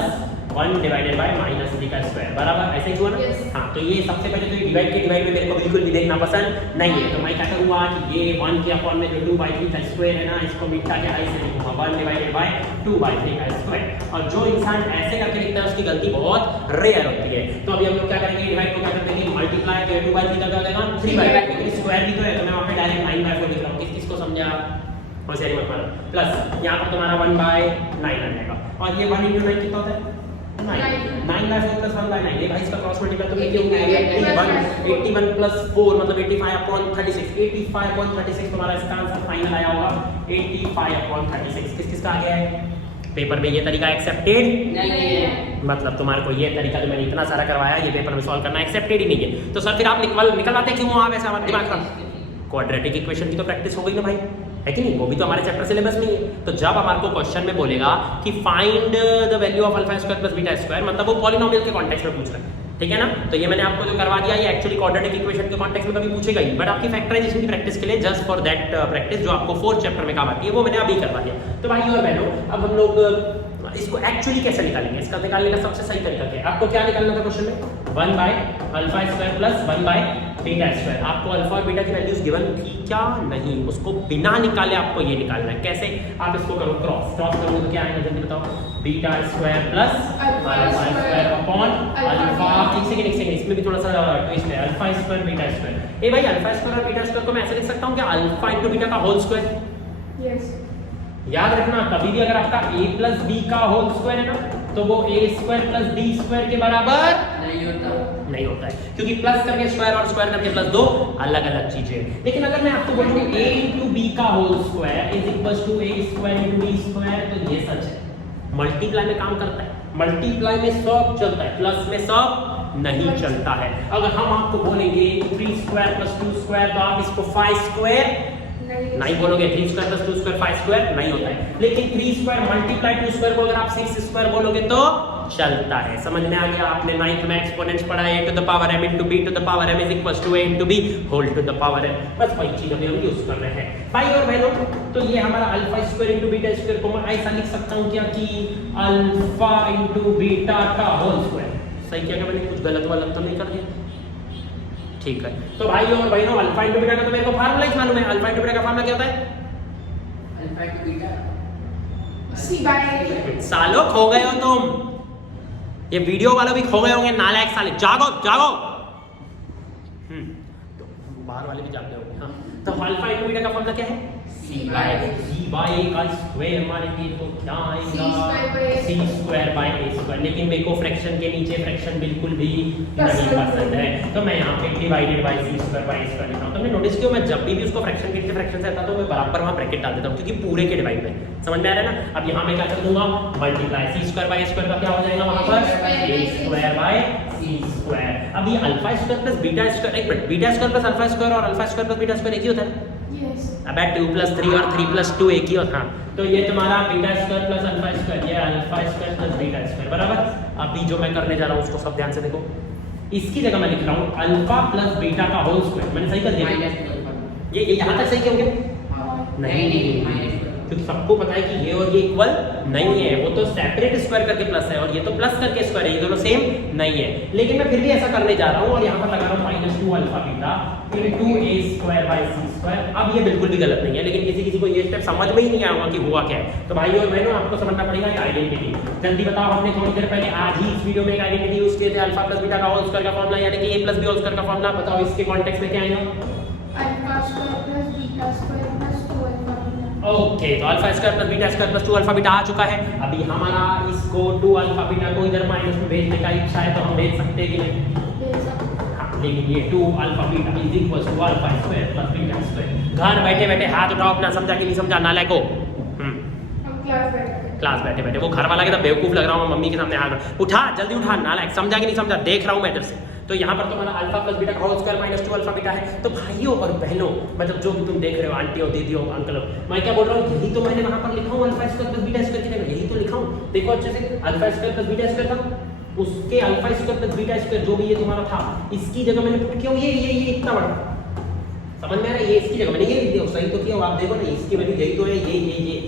1/-3 बराबर, ऐसे ही हुआ ना? yes. हाँ, तो ये सबसे पहले तो डिवाइड के डिवाइड में मेरे को बिल्कुल भी देखना पसंद नहीं है, तो मैं क्या करूँगा कि ये 1 के अपॉन में जो 2/3 का स्क्वायर है ना, इसको मिटा के आई से लिखूंगा 1/2/3 का स्क्वायर। और जो इंसान ऐसे करके लिखता है उसकी गलती बहुत रेयर होती है। तो अभी हम लोग क्या करेंगे, डिवाइड को क्या कर देंगे, मल्टीप्लाई, तो 2/3 का क्या हो जाएगा 3/2, क्योंकि स्क्वायर भी तो है, तो मैं वहाँ पे डायरेक्ट 9/4 लिख रहा हूँ। किस को समझा? होशियारी मत मारो। प्लस यहाँ पर तुम्हारा 1/9 आ जाएगा, और ये 1 × 9 कितना होता है? 9/4 + 1/9। ये भाई इसका क्रॉस मल्टीप्लाई तो कितनी होगी? 81 + 4 मतलब 85/36। 85/36 तुम्हारा इसका आंसर फाइनल आया होगा 85/36। किस का आ गया है? पेपर में ये तरीका एक्सेप्टेड नहीं है, मतलब तुम्हारे को ये तरीका जो मैंने इतना सारा करवाया ये पेपर में सॉल्व करना एक्सेप्टेड ही नहीं है। तो सर फिर आप निकलवाते क्यों हो आप ऐसा? हमारा दिमाग खराब। क्वाड्रेटिक इक्वेशन की तो प्रैक्टिस हो गई ना भाई, है कि नहीं? वो भी तो हमारे चैप्टर सिलेबस नहीं है। तो जब हमारे को क्वेश्चन में बोलेगा कि find the value of alpha square plus beta square, मतलब वो पॉलिनोमियल के कॉन्टेक्स्ट में पूछ रहा है, ठीक है ना? तो ये मैंने आपको जो करवा दिया ये एक्चुअली क्वाड्रेटिक इक्वेशन के कॉन्टेक्स्ट में कभी पूछेगा ही, बट आपकी फैक्टराइजेशन की प्रैक्टिस के लिए, जस्ट फॉर दैट प्रैक्टिस जो आपको 4th चैप्टर में काम आती है, वो मैंने अभी करवा दिया। तो भाई और बहनों, अब हम लोग इसको एक्चुअली कैसे निकालेंगे? इसका निकालने का सबसे सही तरीका क्या है? आपको क्या निकालना था क्वेश्चन में? 1/α² + 1/β²। आपको अल्फा और बीटा की वैल्यूज गिवन थी क्या? नहीं, उसको बिना निकाले आपको ये निकालना है। कैसे? आप इसको करो क्रॉस करोगे तो क्या आएगा जल्दी बताओ? Beta square plus alpha square upon alpha. एक सेकंड इसमें भी थोड़ा सा ट्विस्ट है। Alpha square beta square. ए भाई अल्फा स्क्वायर और बीटा स्क्वायर को मैं ऐसे लिख सकता हूं कि अल्फा इनटू बीटा का होल स्क्वायर। यस। याद रखना कभी भी अगर आपका a प्लस बी का होल स्क्वायर है ना तो वो a square plus b square के बराबर नहीं होता है, क्योंकि प्लस करके स्क्वायर और स्क्वायर करके प्लस दो अलग अलग चीजें हैं। लेकिन अगर मैं आपको बोलूं a इंटू बी का whole square is equal to a square into b square, तो ये सच है, मल्टीप्लाई में काम करता है। मल्टीप्लाई में सब चलता है, प्लस में सब नहीं चलता है। अगर हम आपको बोलेंगे 3 स्क्वायर प्लस 2 स्क्वायर तो आप इसको 5 स्क्वायर नहीं बोलोगे। 3 स्क्वायर प्लस 2 स्क्वायर 5 स्क्वायर नहीं होता है। लेकिन 3 स्क्वायर मल्टीप्लाई 2 स्क्वायर को अगर आप 6 स्क्वायर बोलोगे तो चलता है। समझ में आ गया? आपने 9th में एक्सपोनेंट्स पढ़ा है, a to the power m into b to the power m is equals to a into b whole to the power m। बस वही चीज अभी हम यूज कर रहे हैं भाई और बहनों। तो ये हमारा alpha square into beta square को मैं ऐसा लिख सकता हूं क्या कि अल्फा into बीटा का होल स्क्वायर। सही किया क्या मैंने? कुछ गलत वाला तो नहीं कर दिया? ठीक है। तो भाई और बहनों अल्फा इंटू बीटा का तो मेरे को फार्मूला ही मालूम है। अल्फा इंटू बीटा का फार्मूला क्या होता है? Alpha into beta c/a। सालो खो गए हो तुम, ये वीडियो वालों भी खो गए होंगे, नालायक साले। जागो जागो। तो बाहर वाले भी जागते होंगे। हाँ, तो अल्फा इंटू बीटा का फार्मूला क्या है? c/a का स्क्वायर मानेंगे तो क्या आएगा? c square by a square. लेकिन मेरे को फ्रैक्शन के नीचे फ्रैक्शन बिल्कुल भी नहीं पसंद है, तो मैं यहाँ पे divided by c square by a square लिखता हूँ। तुमने नोटिस किया मैं जब भी उसको फ्रैक्शन के नीचे फ्रैक्शन से आता तो मैं बराबर वहाँ ब्रैकेट डाल देता हूँ, क्योंकि पूरे के डिवाइड में। समझ में आ रहा है ना? अब यहाँ मैं क्या कर दूंगा? Multiply c square by a square का क्या हो जाएगा वहाँ पर? a square by c square. अब ये alpha square plus beta square, एक minute, beta square plus alpha square और alpha square plus beta square एक ही होता है। अब 2 प्लस 3 और 3 प्लस 2 एक ही होता है। तो ये तुम्हारा beta square plus alpha square, ये alpha square plus beta square बराबर। अभी जो मैं करने जा रहा हूँ उसको सब ध्यान से देखो। इसकी जगह मैं लिख रहा हूँ अल्फा प्लस बीटा का होल स्क्वायर। मैंने सही कर दिया? ये यहाँ तक सही क्यों गया? नहीं, क्योंकि सबको पता है कि ये और ये इक्वल नहीं है। वो तो सेपरेट स्क्वायर करके प्लस है और ये तो प्लस करके स्क्वायर है, ये दोनों सेम नहीं है। लेकिन मैं फिर भी ऐसा करने जा रहा हूँ और यहाँ पर लगा रहा हूँ -2 alpha beta into a square by c square. अब ये बिल्कुल भी गलत नहीं है, लेकिन किसी किसी को ये स्टेप समझ में ही नहीं आएगा कि हुआ क्या है। तो भाई और बहनों आपको समझना पड़ेगा आइडेंटिटी। जल्दी बताओ, हमने थोड़ी देर पहले आज ही इस वीडियो में एक आइडेंटिटी यूज किए थे, अल्फा प्लस बीटा का होल स्क्वायर का फॉर्मूला, यानी कि a plus b whole square का फॉर्मूला। बताओ इसके कॉन्टेक्स्ट में क्या आएगा? Alpha square plus beta square plus 2 alpha beta. Okay, तो alpha square plus beta square plus 2 alpha beta आ चुका है। अभी हमारा इसको 2 अल्फा बीटा को इधर माइनस में भेजने का इच्छा है तो हम भेज सकते हैं कि नहीं? हाँ, लेकिन ये 2 alpha beta is equal to alpha square plus beta square. घर बैठे बैठे हाथ उठाओ अपना, समझा कि नहीं समझा नालायक को? हम क्लास बैठे बैठे वो घर वाला के तो बेवकूफ लग रहा हूँ, मम्मी के सामने हाथ उठा, जल्दी उठा नालायक, समझा कि नहीं समझा? देख रहा हूँ मैं इधर से। तो यहाँ पर तुम्हारा अल्फा प्लस बीटा का होल स्क्वायर -2 अल्फा बीटा है। तो भाइयों और बहनों, मतलब जो भी तुम देख रहे हो, आंटियों दीदियों अंकलों, मैं क्या बोल रहा हूँ, यही तो मैंने वहाँ पर लिखा हूँ alpha square plus beta square की जगह, यही तो लिखा हूँ। देखो अच्छे से, alpha square plus beta square था, उसके alpha square plus beta square जो भी ये तुम्हारा था, इसकी जगह मैंने पुट किया ये इतना बड़ा। समझ में आ रहा है? ये इसकी जगह मैंने ये लिख दिया, सही तो किया। आप देखो ना, इसकी वैल्यू यही तो है, ये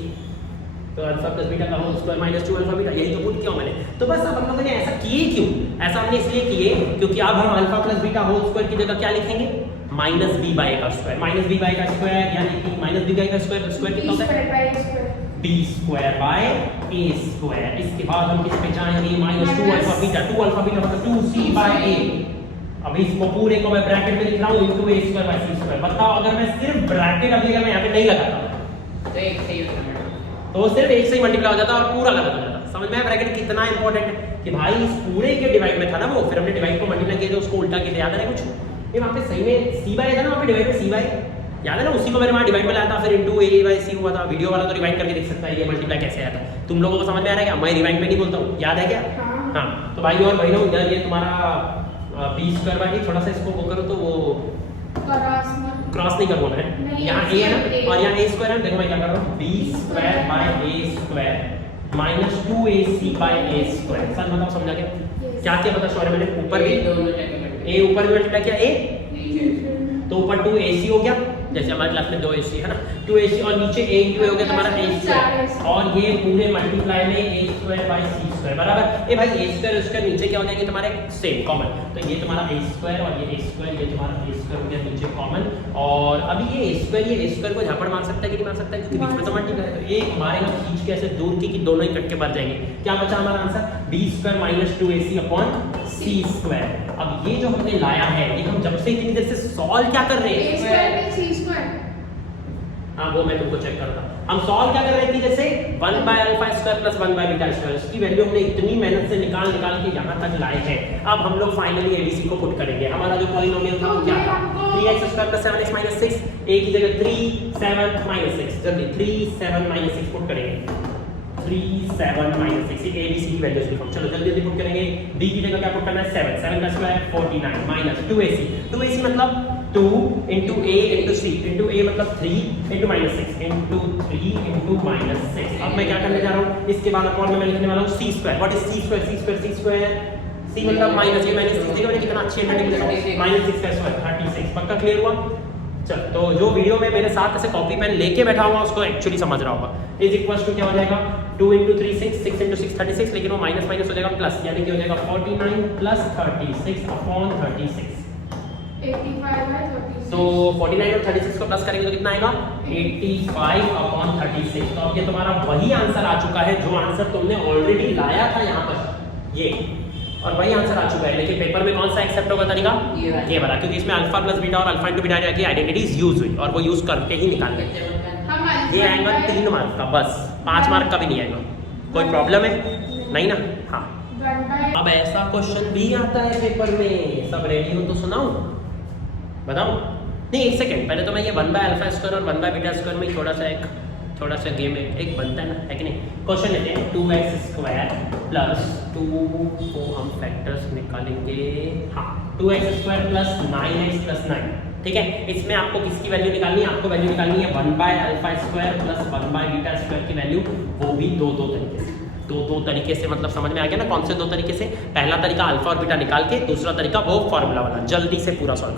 तो अल्फा प्लस बीटा का होल स्क्वायर -2 अल्फा बीटा, यही तो पुट किया मैंने। तो बस अब हम लोगों ने ऐसा किए क्यों? ऐसा हमने इसलिए किए क्योंकि अब हम alpha plus beta whole square की जगह क्या लिखेंगे? -b बाय a का स्क्वायर। -b बाय का स्क्वायर यानी कि -b बाय का स्क्वायर कितना होता है? b square by a square. इसके बाद हम किस पे जाएंगे? -2 अल्फा बीटा। 2 अल्फा बीटा मतलब 2c बाय a। अब इसको पूरे को मैं ब्रैकेट में लिख रहा हूं into a square by c square. बताओ अगर मैं सिर्फ ब्रैकेट अभी अगर मैं यहां पे नहीं लगाता तो एक सही होता है, तो वो सिर्फ एक से ही मल्टीप्लाई हो जाता और पूरा गलत हो जाता। समझ में आया ब्रैकेट कितना इंपॉर्टेंट है? कि भाई इस पूरे के डिवाइड में था ना वो, फिर हमने डिवाइड को मल्टीप्लाई किया तो उसको उल्टा किया, याद है कुछ? ये वहां पे सही में c बाय था ना, वहां पे डिवाइड में c बाय, याद है ना? उसी को मैंने वहां डिवाइड में लाया था, फिर इनटू a बाय c हुआ था। वीडियो वाला तो रिवाइंड करके देख सकता है ये मल्टीप्लाई कैसे आया था। तुम लोगों को समझ में आ रहा है क्या? मैं रिवाइंड में नहीं बोलता हूं, याद है क्या? हां, तो भाई और बहनों, इधर ये तुम्हारा b स्क्वायर बाय, थोड़ा सा इसको वो करो तो वो क्रॉस नहीं करूंगा मैं, यहाँ a है ना और यहाँ a स्क्वायर है। देखो मैं क्या कर रहा हूँ, b square by a square -2ac by a square. Sir बताओ समझा क्या? क्या क्या पता सॉरी मैंने ऊपर भी a ऊपर भी मल्टीप्लाई किया a, तो ऊपर 2ac हो गया जैसे हमारे क्लास में 2 AC है ना, 2 AC और नीचे a इंटू ए हो गया तुम्हारा a स्क्वायर, और ये पूरे मल्टीप्लाई में a square by c square बराबर। ए भाई a स्क्वायर उसका नीचे क्या हो जाएंगे तुम्हारे सेम कॉमन, तो ये तुम्हारा a स्क्वायर और ये a स्क्वायर, ये तुम्हारा a स्क्वायर हो गया नीचे कॉमन। और अभी ये a स्क्वायर को झापड़ मार सकता है कि नहीं मार सकता है, क्योंकि बीच में तो मल्टीप्लाई है, तो एक मारेगा खींच के ऐसे दूर की कि दोनों ही कट के मर जाएंगे। क्या बचा हमारा answer, b square minus 2ac upon c square. अब ये जो हमने लाया है, ये हम जब से इतनी देर से सॉल्व क्या कर रहे हैं, a स्क्वायर में c स्क्वायर, हाँ वो मैं तुमको चेक करता। हम सॉल्व क्या कर रहे थे, जैसे 1 by alpha square plus 1 by beta square, इसकी वैल्यू हमने इतनी मेहनत से निकाल के यहाँ तक लाए हैं। अब हम लोग फाइनली एडीसी को पुट करेंगे। हमारा जो पॉलिनोमियल था वो क्या था, 3x square plus 7x minus 6, a की जगह 3 7 माइनस 6, जल्दी 3 7 माइनस 6 पुट करेंगे, 3 7 माइनस 6, a b c की वैल्यूज लिखो, चलो जल्दी जल्दी पुट करेंगे। b की जगह क्या पुट करना है, 7 7 का स्क्वायर 49 माइनस 2ac मतलब 2 into a into c into a मतलब 3 into minus 6 into 3 into minus 6। अब मैं क्या करने जा रहा हूँ, इसके बाद अपॉन में मैं लिखने वाला हूँ c square. What is c square, c square c square, c मतलब माइनस, ये माइनस 6 देखो कितना अच्छी हैंडराइटिंग लिखा हूँ, माइनस 6 का स्क्वायर 36। पक्का क्लियर हुआ। चल तो जो वीडियो में मेरे साथ ऐसे कॉपी पेन लेके बैठा हुआ उसको एक्चुअली समझ रहा होगा। इज इक्वल्स टू क्या हो जाएगा, 2 into 3 6 6 into 6 36, लेकिन वो माइनस माइनस हो जाएगा प्लस, यानी कि हो जाएगा 49 प्लस 36 अपॉन 36। 85 है 36, तो 49 और 36 को प्लस करेंगे तो कितना आएगा, 85 अपॉन 36। तो अब ये तुम्हारा वही आंसर आ चुका है जो आंसर तुमने ऑलरेडी लाया था यहाँ पर, ये और वही आंसर आ चुका है। लेकिन पेपर में कौन सा एक्सेप्ट होगा तरीका, ये वाला, क्योंकि इसमें अल्फा प्लस बीटा और अल्फा इंटू बीटा की आइडेंटिटीज यूज हुई और वो यूज करके ही निकाल गए। ये आएगा 3 मार्क का, बस 5 मार्क का भी नहीं आएगा। कोई प्रॉब्लम है नहीं ना, हाँ। 1 by अब ऐसा क्वेश्चन भी आता है पेपर में, सब रेडी हो तो सुनाऊं, बताऊं? नहीं एक सेकंड, पहले तो मैं ये 1 बाय अल्फा स्क्वायर और 1 बाय बीटा स्क्वायर में थोड़ा सा गेम एक बनता है ना, है कि नहीं। क्वेश्चन लेते हैं, 2x स्क्वायर प्लस 2 को हम फैक्टर्स निकालेंगे, हाँ 2x square plus 9x plus 9, ठीक है। इसमें आपको किसकी वैल्यू निकालनी है, आपको वैल्यू निकालनी है 1 by alpha square plus 1 by beta square की वैल्यू, वो भी दो तरीके से। दो तरीके से मतलब समझ में आ गया ना, कौन से 2 तरीके से। पहला तरीका अल्फा और बीटा निकाल के, दूसरा तरीका वो फॉर्मूला वाला। जल्दी से पूरा सॉल्व करो।